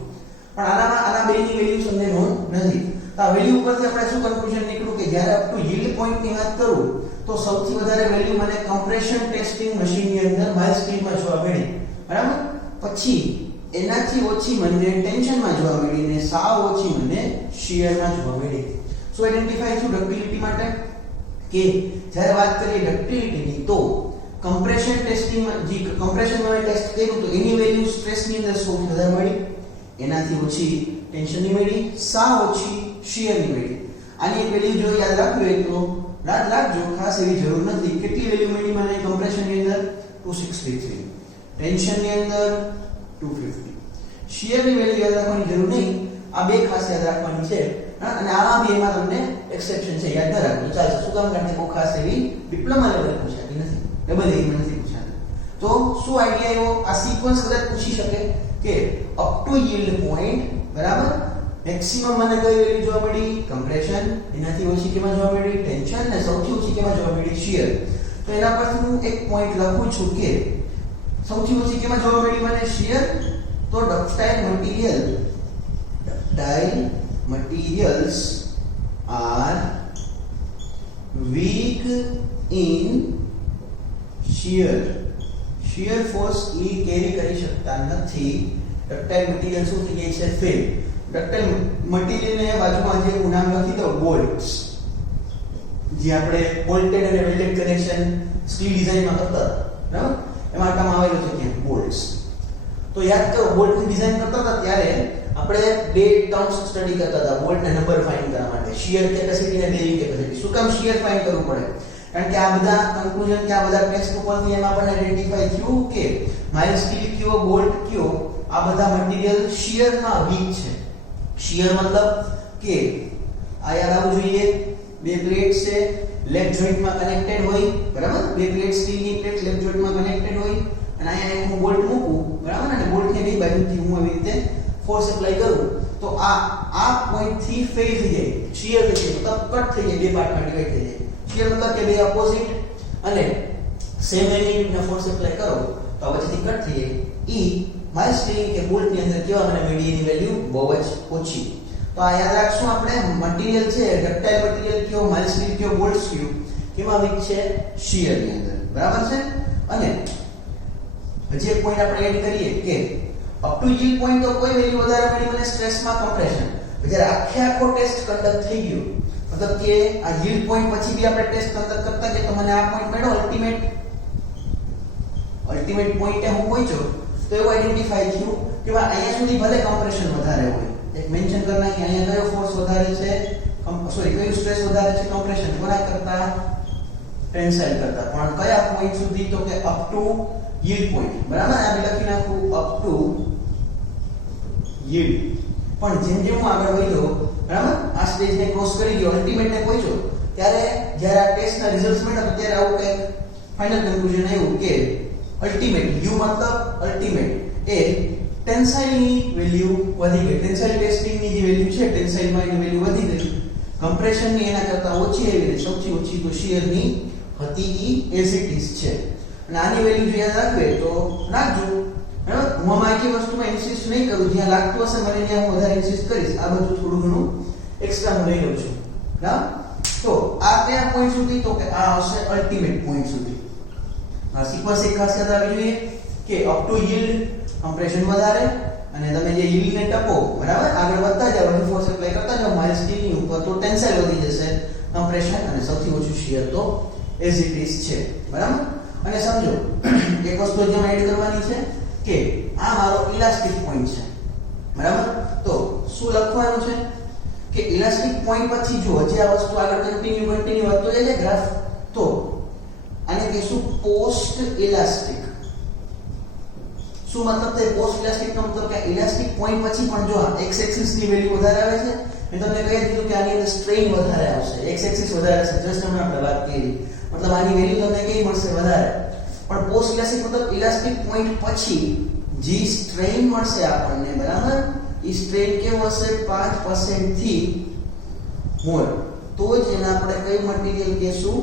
પણ આના બેની વેલ્યુ તમને નોંધ નથી. તો આ વેલ્યુ ઉપરથી આપણે શું કન્ક્લુઝન નીકળ્યું કે જ્યારે અપ ટુ યીલ્ડ પોઈન્ટ ની વાત કરું તો સૌથી વધારે વેલ્યુ મને કમ્પ્રેશન ટેસ્ટિંગ મશીનની અંદર માઇલ્ડ સ્ટીલમાં જોવા મળી. બરાબર? પછી એનાથી ઓછી મને ટેન્શનમાં જોવા મળી ને સાવ ઓછી મને શિયરમાં જોવા મળી. શું આઈડેન્ટિફાઈ થયું ડક્ટિલિટી માટે કે જ્યારે વાત કરીએ ડક્ટિલિટીની તો કમ્પ્રેશન ટેસ્ટિંગમાં જે કમ્પ્રેશનમાં મેં ટેસ્ટ કર્યું તો એની વેલ્યુ સ્ટ્રેસની અંદર સૌથી વધારે મળી, એનાથી ઓછી ટેન્શનની મળી, સાવ ઓછી શિયરની મળી. આની એક વેલ્યુ જો યાદ રાખવી હોય તો યાદ રાખજો, ખાસ એવી જરૂર નથી. કેટલી વેલ્યુ મળી મને કમ્પ્રેશનની અંદર 263, ટેન્શનની અંદર 250. શિયરની વેલ્યુ યાદ રાખવાની જરૂર નહીં, આ બે ખાસ યાદ રાખવાની છે. અને આ બેમાં તમને એક્સેપ્શન છે, યાદ ન રાખવું ચાલશે. શું કામ? કારણ કે બહુ ખાસ એવી ડિપ્લોમા લેવલે પૂછાતી નથી, ડબલ એમાં નથી પૂછાતી. તો શું આઈડિયા આવ્યો? આ સિક્વન્સ કદાચ પૂછી શકે કે અપ ટુ યીલ્ડ પોઈન્ટ બરાબર મેક્સિમમ મને કઈ વેલ્યુ જોવા મળી? કમ્પ્રેશન. એનાથી ઓછી કેમાં જોવા મળી? ટેન્શન. ને સૌથી ઓછી કેમાં જોવા મળી? શિયર. તો એના પરથી હું એક પોઈન્ટ લખું છું કે સૌથી ઓછી કેમાં જોવા મળી મને? શિયર. તો ductile materials are weak in shear. shear force એ કેરી કરી શકતા નથી. ડક્ટાઇલ મટીરીયલ શું થઈ જાય છે? ફેલ. ડક્ટાઇલ મટીરીયલ ને બાજુમાં જે હું નામ લખી દઉં બોલ્ટ્સ, જે આપણે બોલ્ટેડ અને વેલ્ડેડ કનેક્શન સ્ટીલ ડિઝાઇનમાં કરતા બરાબર, એમાં કામ આવેલું છે ત્યાં બોલ્ટ્સ. તો યાદ કરો બોલ્ટની ડિઝાઇન કરતા હતા ત્યારે આપણે બે ટર્મ્સ સ્ટડી કરતા હતા બોલ્ટના નંબર ફાઇન્ડ કરવા માટે, શિયર કેપેસિટી અને બેરિંગ કેપેસિટી. શું કામ શિયર ફાઇન્ડ કરવું પડે? કારણ કે આ બધા કન્ક્લુઝન કે આ બધા ટેસ્ટ ઉપરથી એમાં આપણને આઈડેન્ટિફાઈ થયું કે માઇલ્ડ સ્ટીલ કયો, બોલ્ટ કયો, આ બધા મટીરીયલ શિયરમાં વીક છે. શિયર મતલબ કે આ યાદ આવવું જોઈએ, બે પ્લેટ છે લેગ જોઈન્ટમાં કનેક્ટેડ હોય બરાબર, બે પ્લેટ સ્ટીલની પ્લેટ લેગ જોઈન્ટમાં કનેક્ટેડ હોય અને અહીંયા હું બોલ્ટ મૂકું બરાબર, અને બોલ્ટની બે બાજુથી હું આવી રીતે ફોર્સ એપ્લાય કરું તો આ પોઈન્ટ થી ફેલ થઈ જાય, શિયર થઈ જાય, મતલબ કટ થઈ જાય, બે પાર્ટમાં ડિવાઈડ થઈ જાય. શિયર મતલબ કે બે ઓપોઝિટ અને સેમ મેગ્નિટ્યુડના ફોર્સ એપ્લાય કરો તો વચ્ચેથી કટ થઈ જાય. ઈ માઇલ્ડ સ્ટીલ કે બોલ્ટની અંદર કેવા મને મળી? એની વેલ્યુ બહુ જ ઓછી. તો આ યાદ રાખશું આપણે, મટીરીયલ છે ડક્ટાઇલ મટીરીયલ કયો, માઇલ્ડ સ્ટીલ કયો, બોલ્ટ્સ કયો, કેમાં વીક છે? શિયરની અંદર બરાબર છે. અને હજી એક પોઈન્ટ આપણે એડ કરીએ કે અપ ટુ યીલ્ડ પોઈન્ટ તો કોઈ વેલ્યુ વધારે મળી મને સ્ટ્રેસમાં, કમ્પ્રેશન. જ્યારે આખો ટેસ્ટ કન્ડક્ટ થઈ ગયો મતલબ કે આ યીલ્ડ પોઈન્ટ પછી બી આપણે ટેસ્ટ કન્ડક્ટ કરતા કે તો મને આ પોઈન્ટ મળ્યો અલ્ટિમેટ પોઈન્ટે હું પહોંચ્યો તો એવું આઈડેન્ટિફાઈ થયું કે ભાઈ અહીંયા સુધી ભલે કમ્પ્રેશન વધારે હોય, એક મેન્શન કરી નાખી અહીંયા કયો ફોર્સ વધારે છે, કયું સ્ટ્રેસ વધારે છે? કમ્પ્રેશન. કોના કરતા? ટેન્સાઇલ કરતા. પણ કયા પોઈન્ટ સુધી? તો કે અપ ટુ યીલ્ડ પોઈન્ટ બરાબર. આ બી લખી નાખું અપ ટુ યીલ્ડ. પણ જેમ જેમ હું આગળ વધ્યો બરાબર, આ સ્ટેજને ક્રોસ કરી ગયો, અલ્ટિમેટને પહોંચ્યો, ત્યારે જ્યારે આ ટેસ્ટના રિઝલ્ટ્સ મળ્યા ત્યારે આવું કંઈક ફાઇનલ કન્ક્લુઝન આવ્યું કે અલ્ટિમેટ યુ મતલબ અલ્ટિમેટ એ ટેન્સાઇલની વેલ્યુ વધી ગઈ, ટેન્સાઇલ ટેસ્ટિંગની જે વેલ્યુ છે ટેન્સાઇલમાં એની વેલ્યુ વધી ગઈ, કમ્પ્રેશનની એના કરતા ઓછી આવી રહી, સૌથી ઓછી તો શિયરની હતી ઈ એઝ ઇટ ઇઝ છે. અને આની વેલ્યુ જો યાદ રાખવી તો રાખજો બરાબર. હું આમાં આખી વસ્તુમાં ઇન્સિસ્ટ નહીં કરું, જ્યાં લાગતું હશે મને ત્યાં હું વધારે ઇન્સિસ્ટ કરીશ. આ બધું થોડું ઘણું એક્સ્ટ્રા હું લઈ લઉં છું બરાબર. તો આ કયા પોઈન્ટ સુધી? તો કે આ આવશે અલ્ટિમેટ પોઈન્ટ સુધી. આ સિક્વન્સ એક ખાસ યાદ રાખવી જોઈએ કે અપ ટુ યીલ્ડ કમ્પ્રેશન વધારે અને તમે જે યીલ્ડને ટપો બરાબર, આગળ વધતા જાવ, ફોર્સ એપ્લાય કરતા જાવ માઇલ્ડ સ્ટીલની ઉપર તો ટેન્સાઇલ વધી જશે, કમ્પ્રેશન અને સૌથી ઓછું શિયર તો એઝ ઇટ ઇઝ છે બરાબર. અને સમજો એક વસ્તુ જેમાં એડ કરવાની છે કે આ મારો ઇલાસ્ટિક પોઈન્ટ છે બરાબર. તો શું લખવાનું છે કે ઇલાસ્ટિક પોઈન્ટ પછી જો હજી આ વસ્તુ આગળ કન્ટિન્યુ વધતો જાય છે ગ્રાફ, તો આને કહીશું પોસ્ટ ઇલાસ્ટિક. શું મતલબ છે પોસ્ટ ઇલાસ્ટિક નો? મતલબ કે ઇલાસ્ટિક પોઈન્ટ પછી પણ જો x એક્સિસ ની વેલ્યુ વધારે આવે છે, મેં તમને કહી દીધું કે આની અંદર સ્ટ્રેઇન વધારે આવશે, x એક્સિસ વધારે છે, જસ્ટ હમણાં આપણે વાત કરી, મતલબ આની વેલ્યુ તમને કઈ મળશે? વધારે. પણ પોસ્ટ ઇલાસ્ટિક મતલબ ઇલાસ્ટિક પોઈન્ટ પછી જે સ્ટ્રેઇન મળશે આપણને બરાબર, એ સ્ટ્રેઇન કેવો હશે? 5% થી મોર. તો જ એને આપણે કઈ મટીરીયલ કહેશું?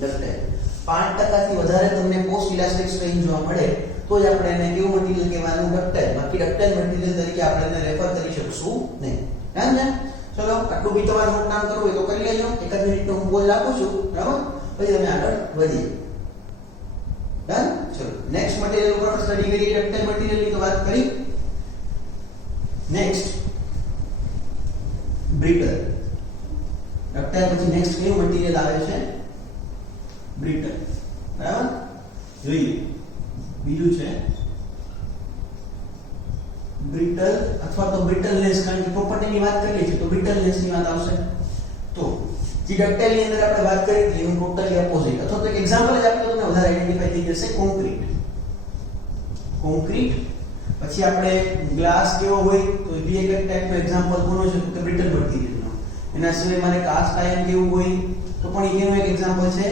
ડક્ટાઇલ. 5% થી વધારે તમને પોસ્ટ ઇલાસ્ટિક સ્ટ્રેઇન જોવા મળે તો જ આપણે એને કેવું મટીરીયલ કહેવાનું? ડક્ટાઇલ. બાકી ડક્ટાઇલ મટીરીયલ તરીકે આપણે એને રેફર કરી શકશું નહીં. ધ્યાન ને? ચલો આટલું બી તમારે નોટ ડાઉન કરવું હોય તો કરી લેજો. 1 મિનિટનો હું બોલ આપું છું બરાબર, પછી તમે આગળ વધીએ. ડન. ચલો નેક્સ્ટ મટીરીયલ ઉપર સ્ટડી કરીએ. ડક્ટાઇલ મટીરીયલની તો વાત કરી નેક્સ્ટ બ્રિટલ. ડક્ટાઇલ પછી નેક્સ્ટ કયું મટીરીયલ આવે છે? બ્રિટલ. બરાબર, જોઈએ બીજું છે બ્રિટલ અથવા તો બ્રિટલનેસ. કારણ કે પ્રોપર્ટીની વાત કરીએ છીએ તો બ્રિટલનેસ ની વાત આવશે. તો જે ડક્ટાઇલ ની અંદર આપણે વાત કરી હતી એનું ટોટલી ઓપોઝિટ, અથવા તો એક એક્ઝામ્પલ જ આપી તો તમને વધારે આઈડેન્ટિફાઈ થઈ જશે. કોન્ક્રીટ. કોન્ક્રીટ પછી આપણે ગ્લાસ કેવો હોય તો એ બી એક ટાઈપનો એક્ઝામ્પલ કોનો છે તો કે બ્રિટલ મટીરીયલનો. એના સિવાય મારે કાસ્ટ આયર્ન કેવું હોય તો પણ એનું એક એક્ઝામ્પલ છે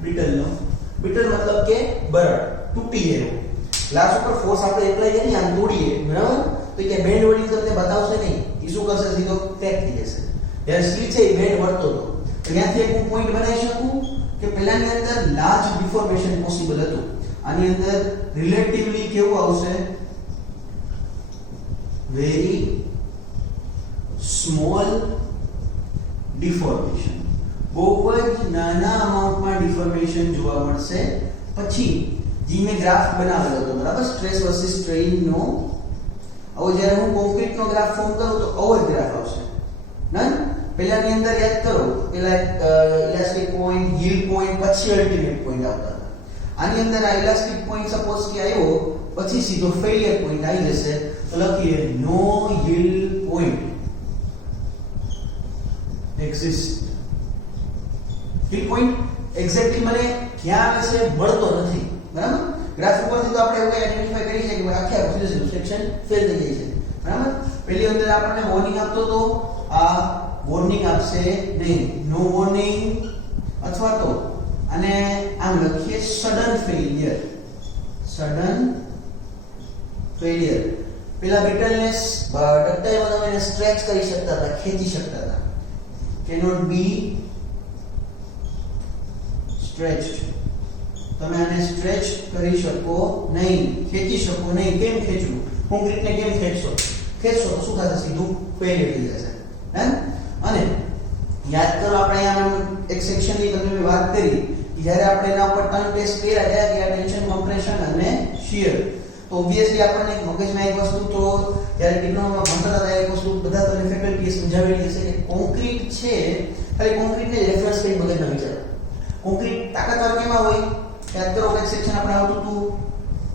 બ્રિટલનો. બ્રિટલ મતલબ કે બરડ, તૂટી જાય. ગ્લાસ ઉપર ફોર્સ આપણે એપ્લાય કરીએ આમ તોડીએ, બરાબર, તો કે બેન્ડ વળી તમને બતાવશે નહીં, એ શું કરશે? સીધો ક્રેક થઈ જશે. જ્યારે સ્ટીલ છે એ બેન્ડ વળતો હતો, તો ત્યાંથી એક હું પોઈન્ટ બનાવી શકું કે પહેલાની અંદર લાર્જ ડિફોર્મેશન પોસિબલ હતું, આની અંદર રિલેટિવલી કેવું આવશે? Very small deformation. બહુ જ નાના અમાઉન્ટમાં ડિફોર્મેશન જોવા મળશે. પછી જે મેં ગ્રાફ બનાવેલો હતો, બરાબર, સ્ટ્રેસ વર્સિસ સ્ટ્રેઇન નો. હવે જ્યારે હું કોન્ક્રીટ નો ગ્રાફ ફોર્મ કરું તો આવો જ ગ્રાફ આવશે. ડન. પહેલાની અંદર યાદ કરો, પહેલા ઇલાસ્ટિક પોઈન્ટ, યીલ્ડ પોઈન્ટ, પછી અલ્ટિમેટ પોઈન્ટ આવતા હતા. આની અંદર આ ઇલાસ્ટિક પોઈન્ટ સપોઝ કે આવ્યો, પછી સીધો ફેલિયર પોઈન્ટ આવી જશે. તો લખીએ no yield point exist. Yield point exactly મને ક્યાં આવે છે મળતો નથી, બરાબર. ગ્રાફ ઉપરથી તો આપણે એવું આઈડેન્ટિફાઈ કરી શકીએ કે આખા ઓક્સિડેશન સેક્શન ફેલ થઈ જાય છે, બરાબર. પહેલી અંદર આપણને વોર્નિંગ આપતો તો આ વોર્નિંગ આપશે નહીં, નો વોર્નિંગ, અથવા તો અને આમ લખીએ સડન ફેલિયર. Sudden failure. પેલા બ્રિટલનેસ ડક્ટાઇલમાં તમે એને સ્ટ્રેચ કરી શકતા હતા, ખેંચી શકતા હતા. કેનોટ બી સ્ટ્રેચ્ડ. તમે આને સ્ટ્રેચ કરી શકો નહીં, ખેંચી શકો નહીં. કેમ ખેંચવું? કોન્ક્રીટને કેમ ખેંચશો? ખેંચશો તો શું થશે? સીધું ફેલિયર થઈ જશે. અને યાદ કરો આપણે અહીંયા એક સેક્શનની તમને વાત કરી કે જ્યારે આપણે એના ઉપર ત્રણ ટેસ્ટ કર્યા ગયા કે ટેન્શન, કમ્પ્રેશન અને શિયર. તો ઓબ્વિયસલી આપણને મગજમાં એક વસ્તુ તો જ્યારે ડિપ્લોમામાં ભણતા હતા એક વસ્તુ બધા તમને ફેકલ્ટીએ સમજાવેલી હશે કે કોન્ક્રીટ છે, ખાલી કોન્ક્રીટને રેફરન્સ કરી મગજમાં વિચારો. કોન્ક્રીટ તાકાતવાર કેમાં હોય? યાદ કરો કે સેક્શન આપણે આવતું હતું,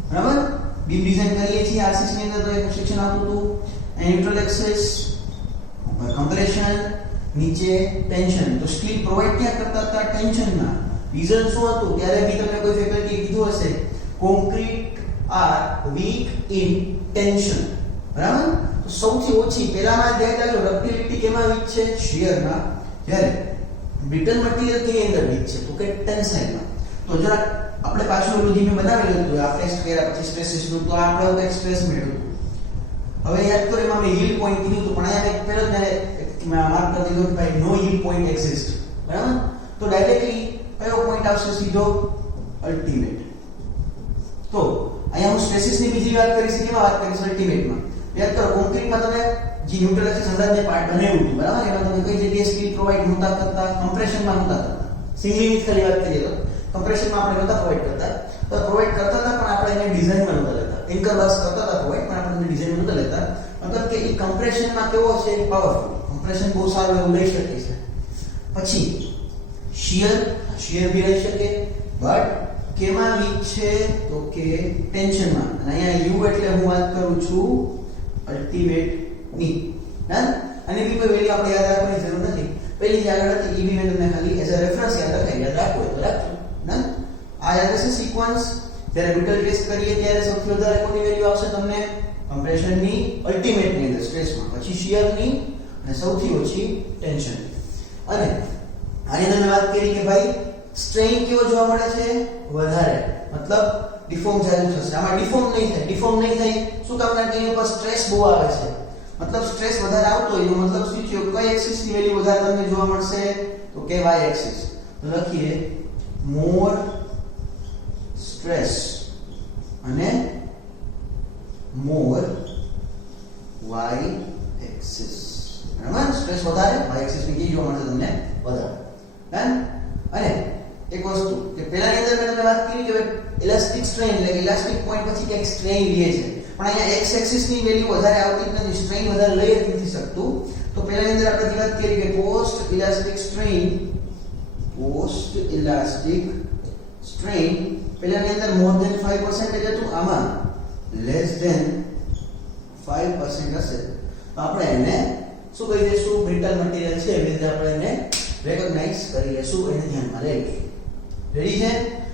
બરાબર, બીમ ડિઝાઇન કરીએ છીએ આરસીસી ની અંદર, તો એક સેક્શન આવતું હતું ન્યુટ્રલ એક્સિસ, કમ્પ્રેશન, નીચે ટેન્શન. તો સ્ટીલ પ્રોવાઈડ ક્યાં કરતા હતા? ટેન્શનમાં. રીઝન શું હતું? ત્યારે બી તમને કોઈ ફેકલ્ટીએ કીધું હશે concrete are weak in tension, બરાબર. તો સૌથી ઓછી પહેલામાં ધ્યાન રાખજો ડક્ટિલિટી કેમાં વીક છે? શિયરમાં. જ્યારે બ્રિટલ મટીરીયલ કેની અંદર વીક છે? તો કે ટેન્સાઇલમાં. તો જરા આપણે પાછું ઓલું ધીમે બનાવેલું હતું આ ટેસ્ટ કર્યા પછી સ્ટ્રેસીસ નું, તો આપણે એક સ્ટ્રેસ મેળવ્યું. હવે યાદ કરો એમાં મેં યીલ્ડ પોઈન્ટ કીધું હતું, પણ અહીંયા એક પહેલા જ મેં માર્ક કરી દીધો કે ભાઈ નો યીલ્ડ પોઈન્ટ એક્ઝિસ્ટ, બરાબર. તો ડાયરેક્ટલી કયો પોઈન્ટ આવશે? સીધો અલ્ટિમેટ. તો અહીંયા હું સ્ટ્રેસીસ ની બીજી વાત કરીશ, કેમાં વાત કરીશ? અલ્ટિમેટમાં. યાદ કરો કોન્ક્રીટમાં તમે જે ન્યુટ્રલ એક્સિસ અંદાજને પાર્ટ બનાવ્યું હતું, બરાબર, એમાં તમે કઈ જગ્યાએ સ્ટીલ પ્રોવાઈડ નહોતા કરતા? કમ્પ્રેશનમાં નહોતા કરતા. સિંગલિંગ ખાલી વાત કરીએ તો કમ્પ્રેશનમાં આપણે નહોતા પ્રોવાઈડ કરતા. તો પ્રોવાઈડ કરતા હતા પણ આપણે એને ડિઝાઇનમાં નહોતા લેતા. એન્કર બસ કરતા હતા પ્રોવાઈડ, પણ આપણે ડિઝાઇન નહોતા લેતા. મતલબ કે એ કમ્પ્રેશનમાં કેવો છે? પાવરફુલ. કમ્પ્રેશન બહુ સારું એવું લઈ શકે છે. પછી શિયર, શિયર બી લઈ શકે, બટ કેમાં વીક છે? તો કે ટેન્શનમાં. અને અહીંયા યુ એટલે હું વાત કરું છું અલ્ટિમેટ ની. ડન. અને બી કોઈ વેલ્યુ આપણે યાદ રાખવાની જરૂર નથી. પહેલી જે આગળ હતી એ બી મેં તમને ખાલી એઝ અ રેફરન્સ યાદ રાખવું હોય તો રાખજો. ડન. આ યાદ રહેશે સિક્વન્સ. જ્યારે બ્રિટલ ટેસ્ટ કરીએ ત્યારે સૌથી વધારે કોની વેલ્યુ આવશે તમને? કમ્પ્રેશનની, અલ્ટિમેટની અંદર સ્ટ્રેસમાં, પછી શિયરની અને સૌથી ઓછી ટેન્શન. અને આની અંદર વાત કરી કે ભાઈ સ્ટ્રેઇન કેવો જોવા મળે છે? વધારે. મતલબ ડિફોર્મ ચાલુ થશે. આમાં ડિફોર્મ નહીં થાય. ડિફોર્મ નહીં થાય શું કામ? કારણ કે એની ઉપર સ્ટ્રેસ બહુ આવે છે. મતલબ સ્ટ્રેસ વધારે આવતો હોય એનો મતલબ શું થયો? કઈ એક્સિસ ની વેલ્યુ વધારે તમને જોવા મળશે? તો કે વાય એક્સિસ. તો લખીએ મોર સ્ટ્રેસ અને મોર વાય એક્સિસ, બરાબર. સ્ટ્રેસ વધારે, વાય એક્સિસ ની જોવા મળશે તમને વધારે. ડન. અને એક વસ્તુ કે પહેલાની અંદર મેં તમને વાત કરી કે ઇલાસ્ટિક સ્ટ્રેન એટલે કે ઇલાસ્ટિક પોઈન્ટ પછી ક્યાંક સ્ટ્રેન લે છે. પણ અહીંયા x એક્સિસ ની વેલ્યુ વધારે આવતી જ નથી, સ્ટ્રેઇન વધારે લઈ જ નથી શકતું. તો પહેલાની અંદર આપણે વાત કરી કે પોસ્ટ ઇલાસ્ટિક સ્ટ્રેઇન પહેલાની અંદર મોર ધેન 5% હતું, આમાં લેસ ધેન 5% હશે. તો આપણે એને શું કહી દઈશું, બ્રિટલ મટીરીયલ છે એવી રીતે આપણે એને રેકોગ્નાઇઝ કરી લેશું, એને ધ્યાનમાં લઈશું. રેડી છે?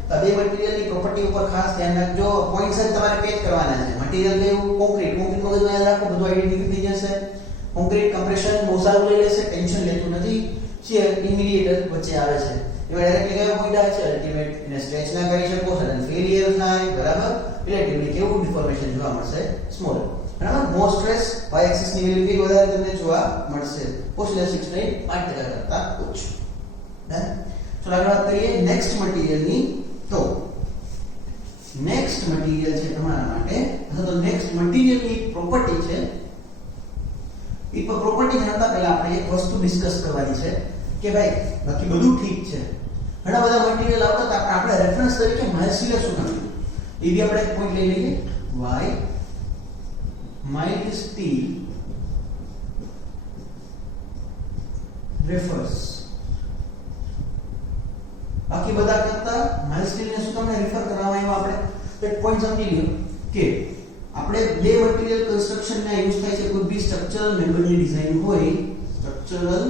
તો બે મટીરીયલની પ્રોપર્ટી ઉપર ખાસ ધ્યાન રાખજો. પોઈન્ટ્સ જ તમારે પેક કરવાના છે. મટીરીયલ કયું? કોન્ક્રીટ. કોન્ક્રીટ મગજમાં યાદ રાખો, બધું આઈડેન્ટિટી થઈ જશે. કોન્ક્રીટ કમ્પ્રેશન બહુ સારું લઈ લેશે, ટેન્શન લેતું નથી. શિયર ઇમિડિયેટ વચ્ચે આવે છે. એમાં ડાયરેક્ટલી કયો પોઈન્ટ આવે છે? અલ્ટિમેટ. એને સ્ટ્રેચ ના કરી શકો, સડન ફેલિયર થાય, બરાબર? રિલેટિવલી કેવું ડિફોર્મેશન જોવા મળશે? સ્મોલ. બરાબર? નો સ્ટ્રેસ, y એક્સિસ ની વેલ્યુ કેવી વધારે તમને જોવા મળશે? પોસ્ટ ઇલાસ્ટિક સ્ટ્રેઇન 5% કરતા ઓછું. બરાબર? ચલો આગળ વાત કરીએ નેક્સ્ટ મટીરીયલની. તો નેક્સ્ટ મટીરીયલ છે તમારા માટે, અથવા તો નેક્સ્ટ મટીરીયલની પ્રોપર્ટી છે. એ પ્રોપર્ટી જાણતા પહેલા આપણે એક વસ્તુ ડિસ્કસ કરવાની છે કે ભાઈ બાકી બધું ઠીક છે, ઘણા બધા મટીરીયલ આવતા હતા, આપણે રેફરન્સ તરીકે માઇલ્ડ સ્ટીલ શું નાખ્યું એ બી આપણે એક પોઈન્ટ લઈ લઈએ. Why mild steel refers. બાકી બધા કરતા માઇલ્ડ સ્ટીલ ને શું તમને રેફર કરવામાં આવ્યું? આપણે એક પોઈન્ટ સમજી લ્યો કે આપણે બે મટીરીયલ કન્સ્ટ્રક્શન ના યુઝ થાય છે. કોઈ બી સ્ટ્રક્ચરલ મેમ્બરની ડિઝાઇન હોય, સ્ટ્રક્ચરલ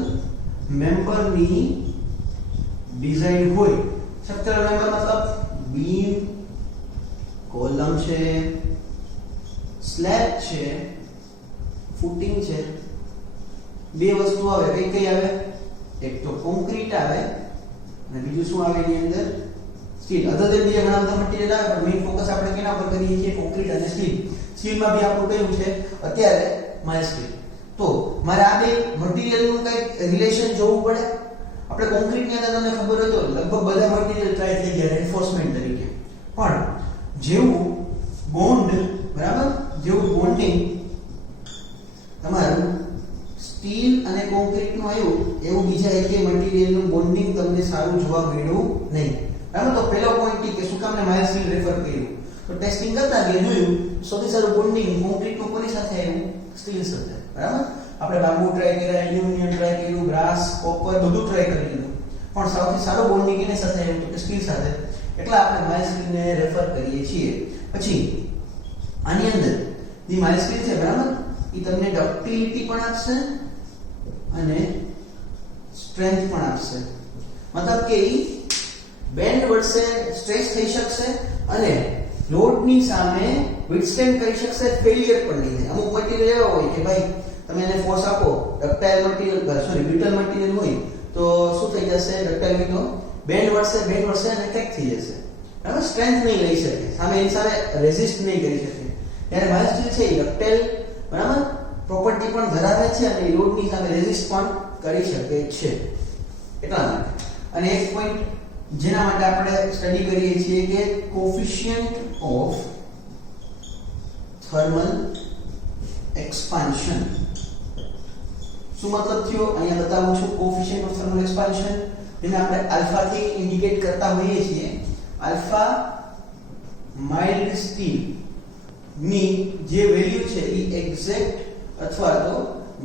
મેમ્બરની ડિઝાઇન હોય, સ્ટ્રક્ચરલ મેમ્બર મતલબ બીમ, કોલમ છે, સ્લેબ છે, ફૂટિંગ છે. બે વસ્તુ આવે, કઈ કઈ આવે? એક તો કોન્ક્રીટ આવે અને બીજું શું આવે એની અંદર? સ્ટીલ. અધર દેન બીજા ઘણા બધા મટીરીયલ આવે, પણ મેઈન ફોકસ આપણે કેના પર કરીએ છીએ? કોન્ક્રીટ અને સ્ટીલ. સ્ટીલમાં બી આપણું કયું છે અત્યારે? Mild steel. તો મારે આ બે મટીરીયલનું કઈ રિલેશન જોવું પડે. આપણે કોન્ક્રીટની અંદર તમને ખબર હોય તો લગભગ બધા મટીરીયલ ટ્રાય થઈ ગયા રેન્ફોર્સમેન્ટ તરીકે, પણ જેવું બોન્ડ, બરાબર, જેવું બોન્ડિંગ તમારું સ્ટીલ અને કોન્ક્રીટનું આવ્યું, એવું બીજા એક મટીરીયલનું બોન્ડિંગ તમને સારું જોવા મળ્યું નહીં. બરાબર? તો પહેલો પોઈન્ટ કે શું કામ માઇલ્ડ સ્ટીલ રેફર કર્યું? તો ટેસ્ટિંગ કરતા ગયા જોયું સૌથી સારું બોન્ડિંગ કોન્ક્રીટનું કોની સાથે આવ્યું? સ્ટીલ સાથે. બરાબર? આપણે બાંબુ ટ્રાય કર્યા, એલ્યુમિનિયમ ટ્રાય કર્યું, બ્રાસ, કોપર બધું ટ્રાય કરી લીધું, પણ સૌથી સારું બોન્ડિંગ એની સાથે આવ્યું તો સ્ટીલ સાથે. એટલે આપણે માઇલ્ડ સ્ટીલને રેફર કરીએ છીએ. પછી આની અંદર જે માઇલ્ડ સ્ટીલ છે, બરાબર, એ તમને ડક્ટિલિટી પણ આપશે અને સ્ટ્રેન્થ પણ આપશે. મતલબ કે બેન્ડ વડશે, સ્ટ્રેચ થઈ શકશે અને લોડની સામે વિથસ્ટેન્ડ કરી શકશે, ફેલિયર પણ નહીં થાય. અમુક મટીરીયલ એવા હોય કે ભાઈ તમે એને ફોર્સ આપો, ductile material, sorry brittle material હોય તો શું થઈ જશે? ડક્ટાઇલ હોય તો બેન્ડ વડશે અને ક્રેક થઈ જશે. બરાબર? સ્ટ્રેન્થ નહીં લઈ શકે, સામે એની સામે રેઝિસ્ટ નહીં કરી શકે. ત્યારે માઇલ્ડ સ્ટીલ છે એ ડક્ટાઇલ, બરાબર, પ્રોપર્ટી પણ ધરાવે છે અને લોડની સામે રેઝિસ્ટ પણ કરી શકે છે. એટલા માટે. અને એક પોઈન્ટ જેના માટે આપણે સ્ટડી કરીએ છીએ કે કોએફિશિયન્ટ ઓફ થર્મલ એક્સપાન્શન. શું મતલબ થયો? અહીંયા બતાવું છું. કોએફિશિયન્ટ ઓફ થર્મલ એક્સપાન્શન જેને આપણે આલ્ફા થી ઇન્ડિકેટ કરતા હોઈએ છીએ. આલ્ફા માઇલ્ડ સ્ટીલ ની જે વેલ્યુ છે એ એક્ઝેક્ટ અથવા તો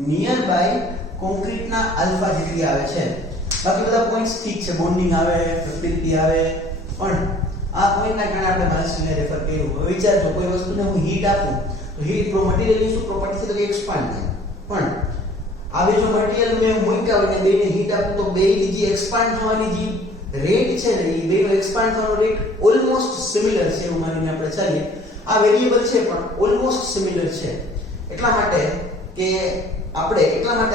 નિયર બાય કોન્ક્રીટના આલ્ફા જેટલી આવે છે. બાકી બધા પોઈન્ટ્સ ઠીક છે, બોન્ડિંગ આવે, ફ્લેક્સિબિલિટી આવે, પણ આ પોઈન્ટના કારણે આપણે માઇલ્ડ સ્ટીલને રેફર કર્યું. હવે વિચારજો, કોઈ વસ્તુને હું હીટ આપું તો હીટ મટીરીયલની શું પ્રોપર્ટી છે? તો કે એક્સપાન્ડ થાય. પણ આ બે જો મટીરીયલ મેં મૂક્યા હોય ને બેને હીટ આપું તો બેની જે એક્સપાન્ડ થવાની જે રેટ છે ને, એ બેનો એક્સપાન્ડ થવાનો રેટ ઓલમોસ્ટ સિમિલર છે એવું માનીને આપણે ચાલીએ. આ વેરિયેબલ છે પણ ઓલમોસ્ટ સિમિલર છે. એટલા માટે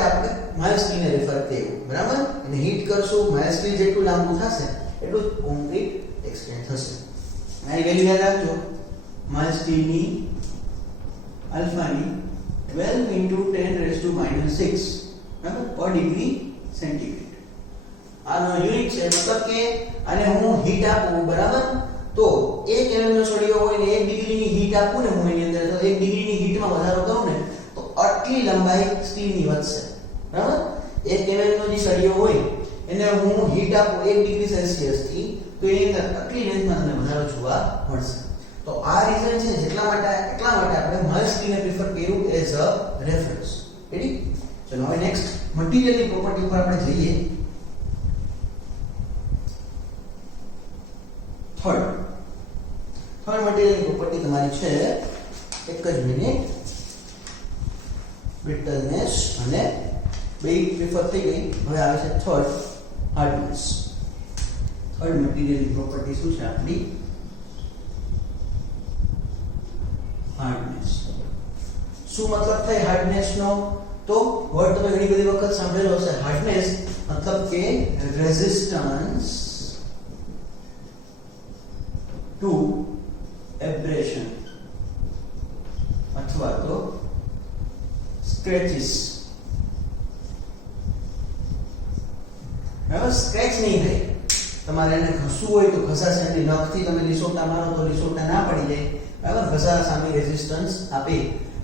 આપણે માઇલ્ડ સ્ટીલને રેફર કર્યું. બરાબર? અને હીટ કરશું, માઇલ્ડ સ્ટીલ જેટલું લાંબુ થશે એટલું જ કોન્ક્રીટ એક્સટેન્ડ થશે. આની વેલ્યુ યાદ રાખજો. માઇલ્ડ સ્ટીલની આલ્ફાની 12 × 10⁻⁻6 બરાબર પર ડિગ્રી સેન્ટીગ્રેડ. આનો યુનિટ છે. મતલબ કે આને હું હીટ આપું, બરાબર, તો 1 mm નો સળિયો હોય ને 1 ડિગ્રીની હીટ આપું ને હું એની અંદર, તો 1 ડિગ્રીની હીટમાં વધારો કરું ને તો આટલી લંબાઈ સ્ટીલની વધશે. બરાબર? 1 mm નો જે સળિયો હોય એને હું હીટ આપું 1 ડિગ્રી સેલ્સિયસ થી, તો એની અંદર આટલી લેન્થમાં તમને વધારો જોવા મળશે. તો તો આ રીઝન છે એટલા માટે આપણે માઇલસ્ટીનને પ્રિફર કર્યું એઝ અ રેફરન્સ. રેડી? ચલો હવે નેક્સ્ટ મટીરીયલની પ્રોપર્ટી ઉપર આપણે જઈએ. થર્ડ મટીરીયલની પ્રોપર્ટી તમારી છે, એક જ મિનિટ, બ્રિટલનેસ અને બે પ્રિફર થઈ ગઈ. હવે આવે છે થર્ડ, હાર્ડનેસ. થર્ડ મટીરીયલની પ્રોપર્ટી શું છે આપણી? હાર્ડનેસ. શું મતલબ થાય હાર્ડનેસ નો? તો વર્ડ તમે ઘણી બધી વખત સાંભળેલો હશે. હાર્ડનેસ મતલબ કે રેઝિસ્ટન્સ ટુ એબ્રેશન અથવા તો સ્ક્રેચિસ. બરાબર? સ્ક્રેચ નહીં થાય. તમારે એને ઘસવું હોય તો ઘસાશે નહીં. નખથી તમે લીસોટા મારો તો લીસોટા ના પડી જાય. બરાબર? ઘસા સામે રેઝિસ્ટન્સ આપે.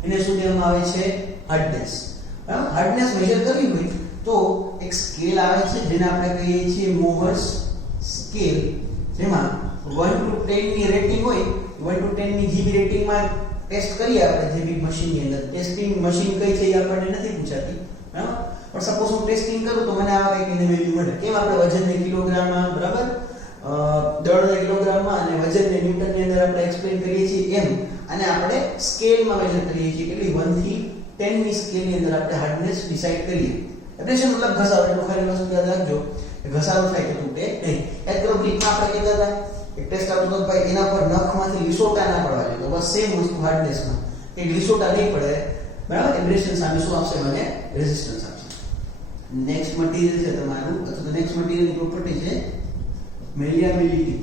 એને શું કહેવામાં આવે છે? હાર્ડનેસ. બરાબર? હાર્ડનેસ મેજર કરવી હોય તો એક સ્કેલ આવે છે જેને આપણે કહીએ છીએ મોહર્સ સ્કેલ, જેમાં 1 to 10 ની રેટિંગ હોય. 1 to 10 ની જીબી રેટિંગમાં ટેસ્ટ કરીએ આપણે જે બી મશીનની અંદર. ટેસ્ટિંગ મશીન કઈ છે એ આપણને નથી પૂછાતી. બરાબર? પણ સપોઝ હું ટેસ્ટિંગ કરું તો મને આવા કંઈક એની વેલ્યુ મળે. કેમ? આપણે વજનને કિલોગ્રામમાં, બરાબર, દળને કિલોગ્રામમાં અને વજનને ન્યૂટનની અંદર આપણે એક્સપ્લેન કરીએ છીએ એમ, અને આપણે સ્કેલમાં મેજર કરીએ છીએ. કેટલી? 1 થી 10 ની સ્કેલની અંદર આપણે હાર્ડનેસ ડિસાઈડ કરીએ. એબ્રેશન મતલબ ઘસારો. એટલે ખાલી વસ્તુ યાદ રાખજો કે ઘસારો થાય તો તૂટે નહીં. એટ કરો બ્રીકમાં આપણે કહેતા હતા એક ટેસ્ટ આવતો તો ભાઈ એના પર નખમાંથી લીસોટા ના પડવા જોઈએ. તો બસ સેમ વસ્તુ હાર્ડનેસમાં કે લીસોટા નહીં પડે. બરાબર? એબ્રેશન સામે શું આપશે? મને રેઝિસ્ટન્સ આપશે. નેક્સ્ટ મટીરીયલ છે તમારું, અથવા નેક્સ્ટ મટીરીયલની પ્રોપર્ટી છે મેલિયાબિલિટી.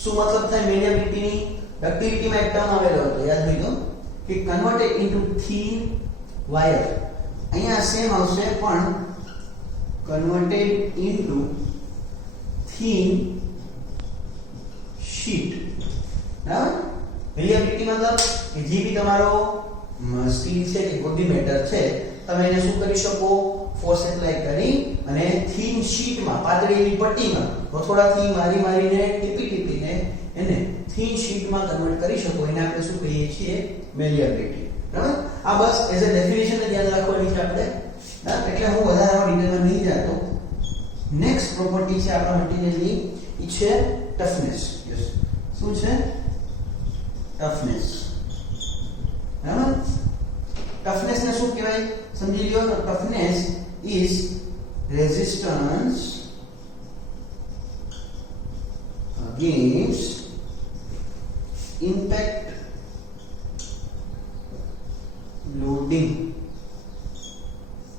શું મતલબ થાય મેલિયાબિલિટીની? ડક્ટિલિટીમાં એક ટર્મ આવેલો હતો, યાદ હોય તો, કે કન્વર્ટેડ ઇન્ટુ થિન વાયર. અહીંયા સેમ આવશે પણ કન્વર્ટેડ ઇન્ટુ થિન શીટ. બરાબર? મેલિયાબિલિટી મતલબ કે જે બી તમારો સ્ટીલ છે કે કોઈ બી મેટર છે, તમે એને શું કરી શકો? ફોર્સ એપ્લાય કરી અને થિન શીટમાં, પાતળી એવી પટ્ટીમાં હથોડાથી મારીને ટીપીને એને થિન શીટમાં કન્વર્ટ કરી શકો. એને આપણે શું કહીએ છીએ? મેલિયાબિલિટી. બરાબર? આ બસ એઝ અ ડેફિનેશન જ યાદ રાખવાની છે આપણે. એટલે હું વધારે ડિટેલમાં નહીં જતો. નેક્સ્ટ પ્રોપર્ટી છે આપણા મટીરીયલની, એ છે ટફનેસ. યસ, શું છે? ટફનેસ. બરાબર? ટફનેસ ને શું કહેવાય સમજી લ્યો. તો toughness is resistance against impact loading.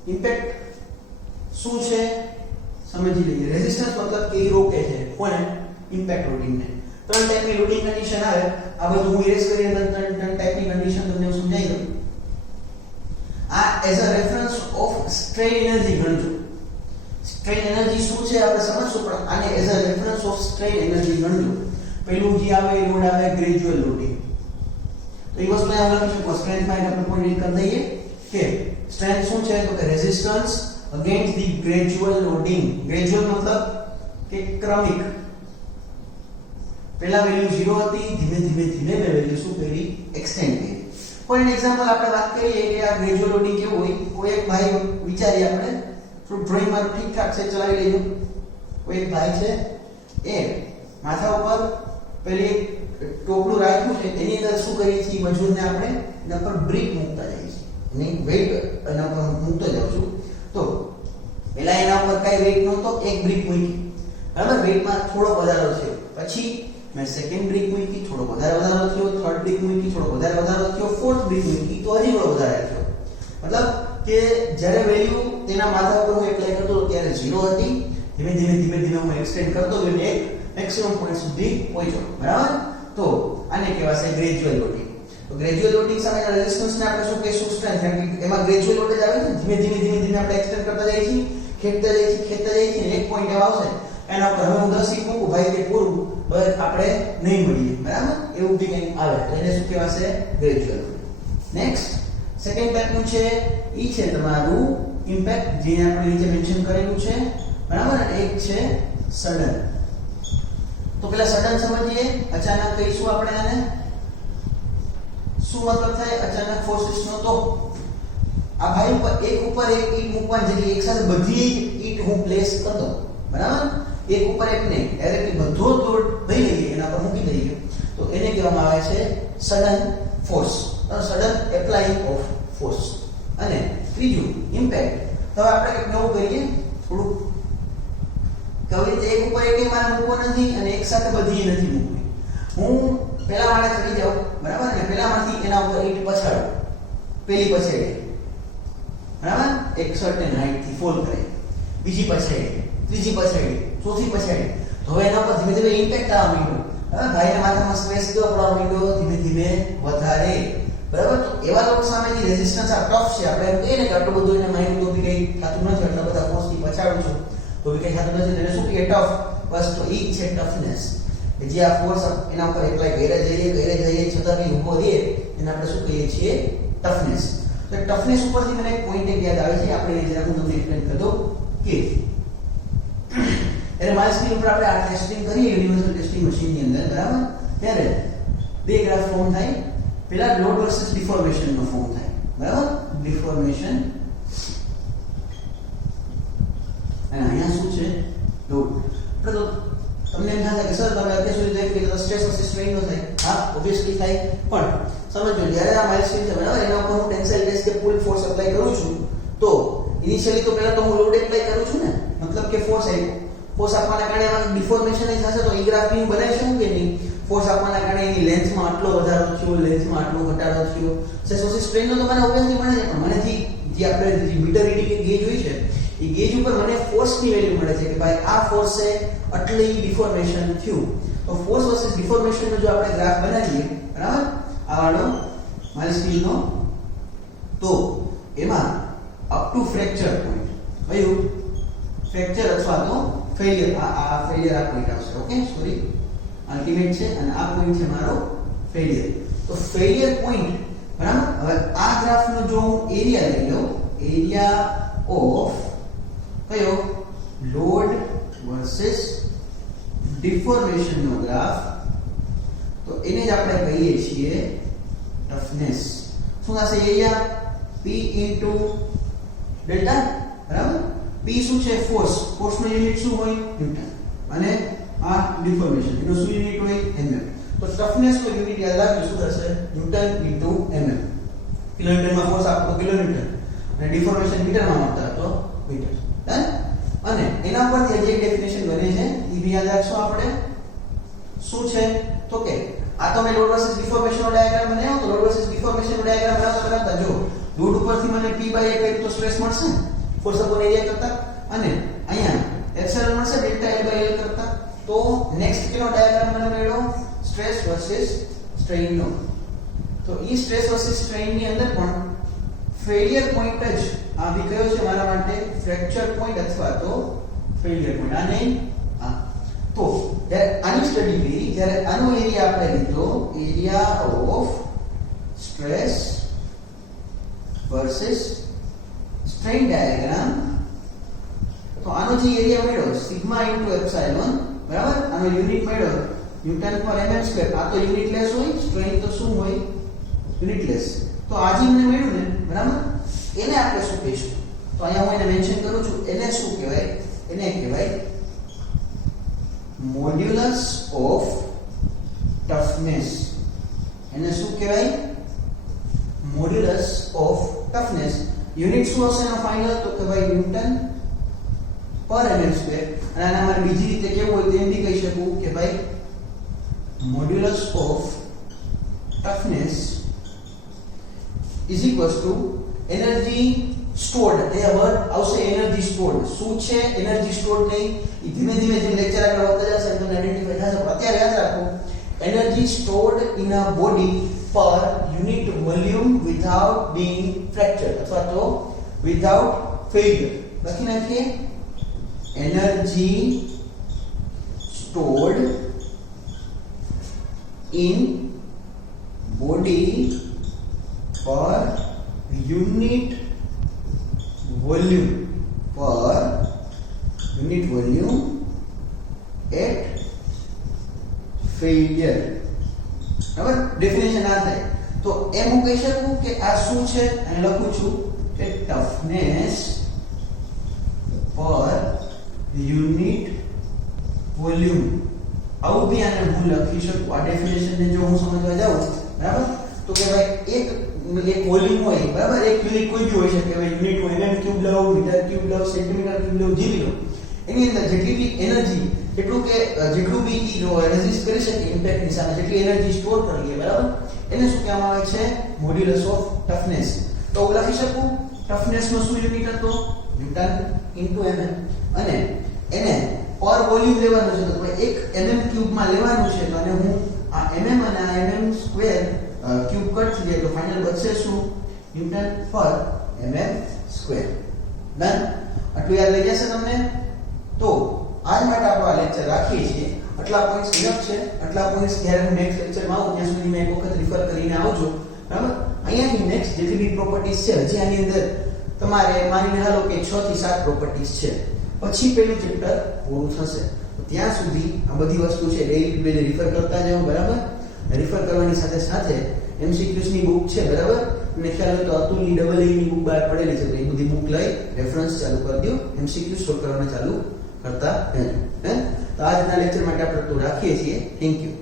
Impact શું છે સમજી લઈએ. રેઝિસ્ટન્સ મતલબ કે એ રોકે છે કોને? ઇમ્પેક્ટ લોડિંગ ને. ત્રણ ટાઈપની લોડિંગ કન્ડિશન આવે. આ બધું હું ઇરેઝ કરીને ત્રણ ટાઈપની કન્ડિશન તમને સમજાવી દઉં. આ as a reference of strain energy ગણજો. સ્ટ્રેન એનર્જી શું છે આપણે સમજશું, પણ આને as a reference of strain energy ગણજો. પહેલું જે આવે એ લોડ આવે ગ્રેજ્યુઅલ લોડિંગ. તો એ વસ્તુ અહીંયા લખી શકો. સ્ટ્રેન્થમાં આપણે પોઈન્ટ કરી દઈએ કે સ્ટ્રેન્થ શું છે? તો કે resistance against the gradual loading. Gradual મતલબ કે ક્રમિક. પહેલા વેલ્યુ 0 હતી, ધીમે ધીમે મેં વેલ્યુ શું કરી? એક્સટેન્ડ કરી. ફોર એન એક્ઝામ્પલ આપણે વાત કરીએ કે આ ગ્રેજ્યુઅલ લોડિંગ કેવું હોય. કોઈ એક ભાઈ વિચારીએ આપણે, થોડું ડ્રોઈંગમાં ઠીકઠાક છે, ચલાવી લેજો. કોઈ એક ભાઈ છે, એ માથા ઉપર પેલી ટોપલું રાખ્યું છે, એની અંદર શું કરીએ છીએ? મજૂરને આપણે એના પર બ્રિક મૂકતા જઈએ છીએ. એની વેઇટ એના પર મૂકતો જાઉં છું. તો પહેલા એના ઉપર કઈ વેઇટ નહોતો, એક બ્રિક મૂકી. બરાબર? વેઇટમાં થોડો વધારો થયો. પછી મેં સેકન્ડ બ્રિક મૂકી, થોડો વધારો થયો. થર્ડ બ્રિક મૂકી, થોડો વધારો થયો. ફોર્થ બ્રિક મૂકી તો હજી થોડો વધારે થયો. મતલબ કે જ્યારે વેલ્યુ તેના માથા ઉપર હું એપ્લાય કરતો હતો ત્યારે 0 હતી. ધીમે ધીમે હું એક્સટેન્ડ કરતો ગયો ને એક મેક્સિમમ પોઈન્ટ સુધી પહોંચ્યો. બરાબર? તો આને કહેવાશે ગ્રેજ્યુઅલ લોડિંગ. તો ગ્રેજ્યુઅલ લોડિંગ સામેના રેઝિસ્ટન્સને આપણે શું કહીશું? સ્ટ્રેન્થ. કારણ કે એમાં ગ્રેજ્યુઅલ લોડ જ આવે છે. ધીમે આપણે એક્સટેન્ડ કરતા જઈએ છીએ, ખેંચતા જઈએ છીએ. એક પોઈન્ટ એવો આવશે એના ઉપર હવે હું 10 ઈ મૂકું ભાઈ કે પૂરું, બસ આપણે નહીં મળીએ. બરાબર? એવું બી કંઈક આવે તો એને શું કહેવાશે? Gradual loading. નેક્સ્ટ સેકન્ડ ટાઈપનું છે, ઈ છે તમારું ઇમ્પેક્ટ, જેને આપણે નીચે મેન્શન કરેલું છે. બરાબર? અને એક છે સડન. તો પેલા સડન સમજીએ, અચાનક કહીશું આપણે આને શું મતલબ થાય અચાનક ફોર્સિસ નો. તો આ ભાઈ ઉપર એક ઈંટ મૂકવાની જગ્યાએ એક સાથે બધી ઈંટ હું પ્લેસ કરી દઉં, બરાબર, એક ઉપર એક ને ડાયરેક્ટલી બધો લોડ લઈ લઈએ એના પર મૂકી દઈએ, તો એને કહેવામાં આવે છે sudden force, sudden applying of force. અને ત્રીજું ઇમ્પેક્ટ. તો આપણે કંઈક નવું કરીએ થોડું, કઈ રીતે એક ઉપર એક મારે મૂકવો નથી અને એક સાથે બધી નથી મૂકવી. હું પહેલા માળે ચડી જાઉં, બરાબર, અને પહેલામાંથી એના ઉપર ઈંટ પછાડું, પેલી પછાડી, બરાબર, એક સર્ટેન હાઈટ થી ફોલ કરે, બીજી પછાડી, ત્રીજી પછાડી, ચોથી પછાડી. તો હવે એના પર ધીમે ધીમે ઇમ્પેક્ટ આવવા માંડ્યો, ભાઈના માથામાં સ્ટ્રેસ કેવો પડવા માંડ્યો, ધીમે ધીમે વધારે, બરાબર. તો એવા લોકો સામેની રેઝિસ્ટન્સ આ ટફ છે. આપણે એમ કહીએ ને કે આટલું બધું એને માઇન્ડ તો બી કઈ થતું નથી, આટલા બધા ફોર્સથી પછાડું છું તો બી કઈ થતું નથી, એને શું કહીએ ટફ. બસ તો ઈ છે ટફનેસ, કે જે આ ફોર્સ એના ઉપર એપ્લાય કર્યા જઈએ છતાં બી ઊભો રહે એને આપણે શું કહીએ છીએ ટફનેસ. તો ટફનેસ ઉપરથી મને એક પોઈન્ટ યાદ આવે છે, આપણે જરા હું તમને એક્સપ્લેન કરી દઉં કે એટલે મારી સ્ક્રીન ઉપર આપણે આ ટેસ્ટિંગ કરીએ યુનિવર્સલ ટેસ્ટિંગ મશીનની અંદર, બરાબર, ત્યારે બે ગ્રાફ ફોર્મ થાય. પેલા લોડ વર્સસ ડિફોર્મેશન નો ફોર્મ થાય, બરાબર, ડિફોર્મેશન, અને અહીંયા શું છે લોડ. તો તમને એમ થાય કે સર તમે અત્યાર સુધી દેખ કે સ્ટ્રેસ વર્સસ સ્ટ્રેઇન નો થાય, હા ઓબ્વિયસલી થાય, પણ સમજો જ્યારે આ મારી સ્ક્રીન છે, બરાબર, એના ઉપર હું ટેન્સાઇલ ટેસ્ટ કે પુલ ફોર્સ એપ્લાય કરું છું, તો ઇનિશિયલી તો પહેલા તો હું લોડ એપ્લાય કરું છું ને, મતલબ કે ફોર્સ આપવાના કારણે આમાં ડિફોર્મેશન જ થશે. તો એ ગ્રાફની બનાવી શકું કે નહીં? ફોર્સ આપવાના કારણે એની લેન્થમાં આટલો વધારો થયો, લેન્થમાં આટલો ઘટાડો થયો. સ્ટ્રેસ સ્ટ્રેઇન નો તો મને ઓબ્વિયસલી મળે છે, પણ મનેથી જે આપણે મીટર રીડિંગ ગેજ હોય છે એ ગેજ ઉપર મને ફોર્સની વેલ્યુ મળે છે કે ભાઈ આ ફોર્સે આટલી ડિફોર્મેશન થયું. તો ફોર્સ વર્સસ ડિફોર્મેશન નો જો આપણે ગ્રાફ બનાવીએ, બરાબર, આ વાળો મારી સ્ક્રીનનો, તો એમાં અપ ટુ ફ્રેક્ચર પોઈન્ટ, કયું ફ્રેક્ચર અથવા તો ફેલિયર, આ ફેલિયર આ પોઈન્ટ આવશે. ઓકે, સોરી, અલ્ટિમેટ છે અને આ પોઈન્ટ છે મારો ફેલિયર. તો ફેલિયર પોઈન્ટ, બરાબર. હવે આ ગ્રાફનો જો હું એરિયા લઈ લઉં, એરિયા ઓફ કયો લોડ વર્સસ ડિફોર્મેશન નો ગ્રાફ, તો એને જ આપણે કહીએ છીએ ટફનેસ. શું થશે? એરિયા P ઇન્ટુ ડેલ્ટા, બરાબર. P શું છે? ફોર્સ. ફોર્સ નો યુનિટ શું હોય? ન્યૂટન. અને આ ડિફોર્મેશન એનો શું યુનિટ હોય? mm. તો ટફનેસ નો યુનિટ યાદ રાખજો, શું થશે? Newton into mm. કિલોમીટરમાં ફોર્સ આપતો કિલોમીટર અને ડિફોર્મેશન મીટરમાં મળતા તો મીટર. ડન. અને એના પરથી જે ડેફિનેશન બને છે એ બી યાદ રાખશો આપણે. શું છે? તો કે આ તો મેં લોડ વર્સસ ડિફોર્મેશન નો ડાયાગ્રામ બનાવ્યો, તો લોડ વર્સસ ડિફોર્મેશન નો ડાયાગ્રામ બનાવતા જો લોડ ઉપરથી મને P બાય A કઈ તો સ્ટ્રેસ મળશે ફોર્સ અપોન એરિયા કરતા, અને અહીંયા એપ્સિલોન મળશે ડેલ્ટા L બાય L કરતા. તો નેક્સ્ટ કેનો ડાયાગ્રામ મને મળ્યો? સ્ટ્રેસ વર્સસ સ્ટ્રેઇન નો. તો ઈ સ્ટ્રેસ વર્સસ સ્ટ્રેઇન ની અંદર પણ ફેલિયર પોઈન્ટ જ આ બી કયો છે મારા માટે? ફ્રેક્ચર પોઈન્ટ અથવા તો ફેલિયર પોઈન્ટ. આ નહીં, આ. તો જ્યારે આની સ્ટડી કરી, જ્યારે આનો એરિયા આપણે લીધો, area of stress versus strain diagram, તો આનો જે એરિયા મળ્યો સિગ્મા ઇન્ટુ એપ્સિલોન, બરાબર, આનો યુનિટ મળ્યો ન્યૂટન પર mm સ્ક્વેર. આ તો યુનિટલેસ હોય, સ્ટ્રેઇન તો શું હોય? યુનિટલેસ. તો આ જે મને મળ્યું ને, બરાબર, એને આપણે શું કહીશું? તો અહીંયા હું એને મેન્શન કરું છું, એને શું કહેવાય? એને કહેવાય મોડ્યુલસ ઓફ ટફનેસ. એને શું કહેવાય? Modulus of toughness. યુનિટ શું હશે એનો ફાઇનલ? તો કે ભાઈ ન્યૂટન પર mm સ્ક્વેર. અને આના મારે બીજી રીતે કેવું હોય તેમ બી કહી શકું કે ભાઈ modulus of toughness is equals two energy stored. A word આવશે એનર્જી સ્ટોર્ડ. શું છે એનર્જી સ્ટોર્ડ? નહીં, એ ધીમે ધીમે જે લેક્ચર આગળ વધતા જશે તમને આઈડેન્ટિફાઈ થશે. અત્યારે યાદ રાખો, energy stored in a body પર યુનિટ વોલ્યુમ વિથઆઉટ બીઇંગ ફ્રેક્ચર્ડ અથવા તો વિથઆઉટ ફેલિયર. લખી નાખીએ એનર્જી સ્ટોર્ડ ઇન બોડી પર યુનિટ વોલ્યુમ એટ ફેઇલિયર. બરાબર, ડેફિનેશન આ થાય તો એમ હું કહી શકું કે આ શું છે, અહીં લખું છું કે ટફનેસ પર યુનિટ વોલ્યુમ. આવું બી આને હું લખી શકું. આ ડેફિનેશન ને જો હું સમજવા જાઉં, બરાબર, તો કે ભાઈ એક વોલ્યુમ હોય, બરાબર, એક યુનિટ કોઈ બી હોઈ શકે, હવે યુનિટ હોય mm ક્યુબ લો, મીટર ક્યુબ લો, સેન્ટીમીટર ક્યુબ લો, જે બી લો, એની અંદર જેટલી બી એનર્જી, જેટલું બી રેઝિસ્ટ કરી શકે ઇમ્પેક્ટ ની સામે, જેટલી એનર્જી સ્ટોર કરી લે, બરાબર, એને શું કહેવામાં આવે છે? Modulus of toughness. તો હું લખી શકું ટફનેસ નો શું યુનિટ હતો? ન્યૂટન ઇન્ટુ mm, અને એને પર વોલ્યુમ લેવાનું છે, તો એક mm ક્યુબ માં લેવાનું છે, તો અને હું આ mm અને આ mm સ્ક્વેર ક્યુબ કટ થઈ જાય તો ફાઇનલ બચશે શું? ન્યૂટન પર mm સ્ક્વેર. ડન? આટલું યાદ રહી જશે તમને? તો આજ માટે આપણે આ લેક્ચર રાખીએ છીએ. આટલા પોઈન્ટ્સ ઇનફ છે. આટલા પોઈન્ટ્સ જ્યારે હું નેક્સ્ટ લેક્ચરમાં આવું ત્યાં સુધી મેં એક વખત રિફર કરીને આવજો, બરાબર. અહીંયાથી નેક્સ્ટ જેટલી બી પ્રોપર્ટીઝ છે, હજી આની અંદર તમારે માનીને હાલો કે 6 થી 7 પ્રોપર્ટીઝ છે, પછી પેલું ચેપ્ટર પૂરું થશે. તો ત્યાં સુધી આ બધી વસ્તુ છે ડેઈલી બેઝ રિફર કરતા જાઓ, બરાબર. રિફર કરવાની સાથે સાથે MCQs ની બુક છે, બરાબર. મને ખ્યાલ હોય તો અતુલની AA ની બુક બહાર પડેલી છે, તો એ બધી બુક લઈ રેફરન્સ ચાલુ કરી દો, MCQ સોલ્વ કરવાના ચાલુ કરતા રહેજો. તો આજના લેક્ચર માટે આપણે તો રાખીએ છીએ. Thank you.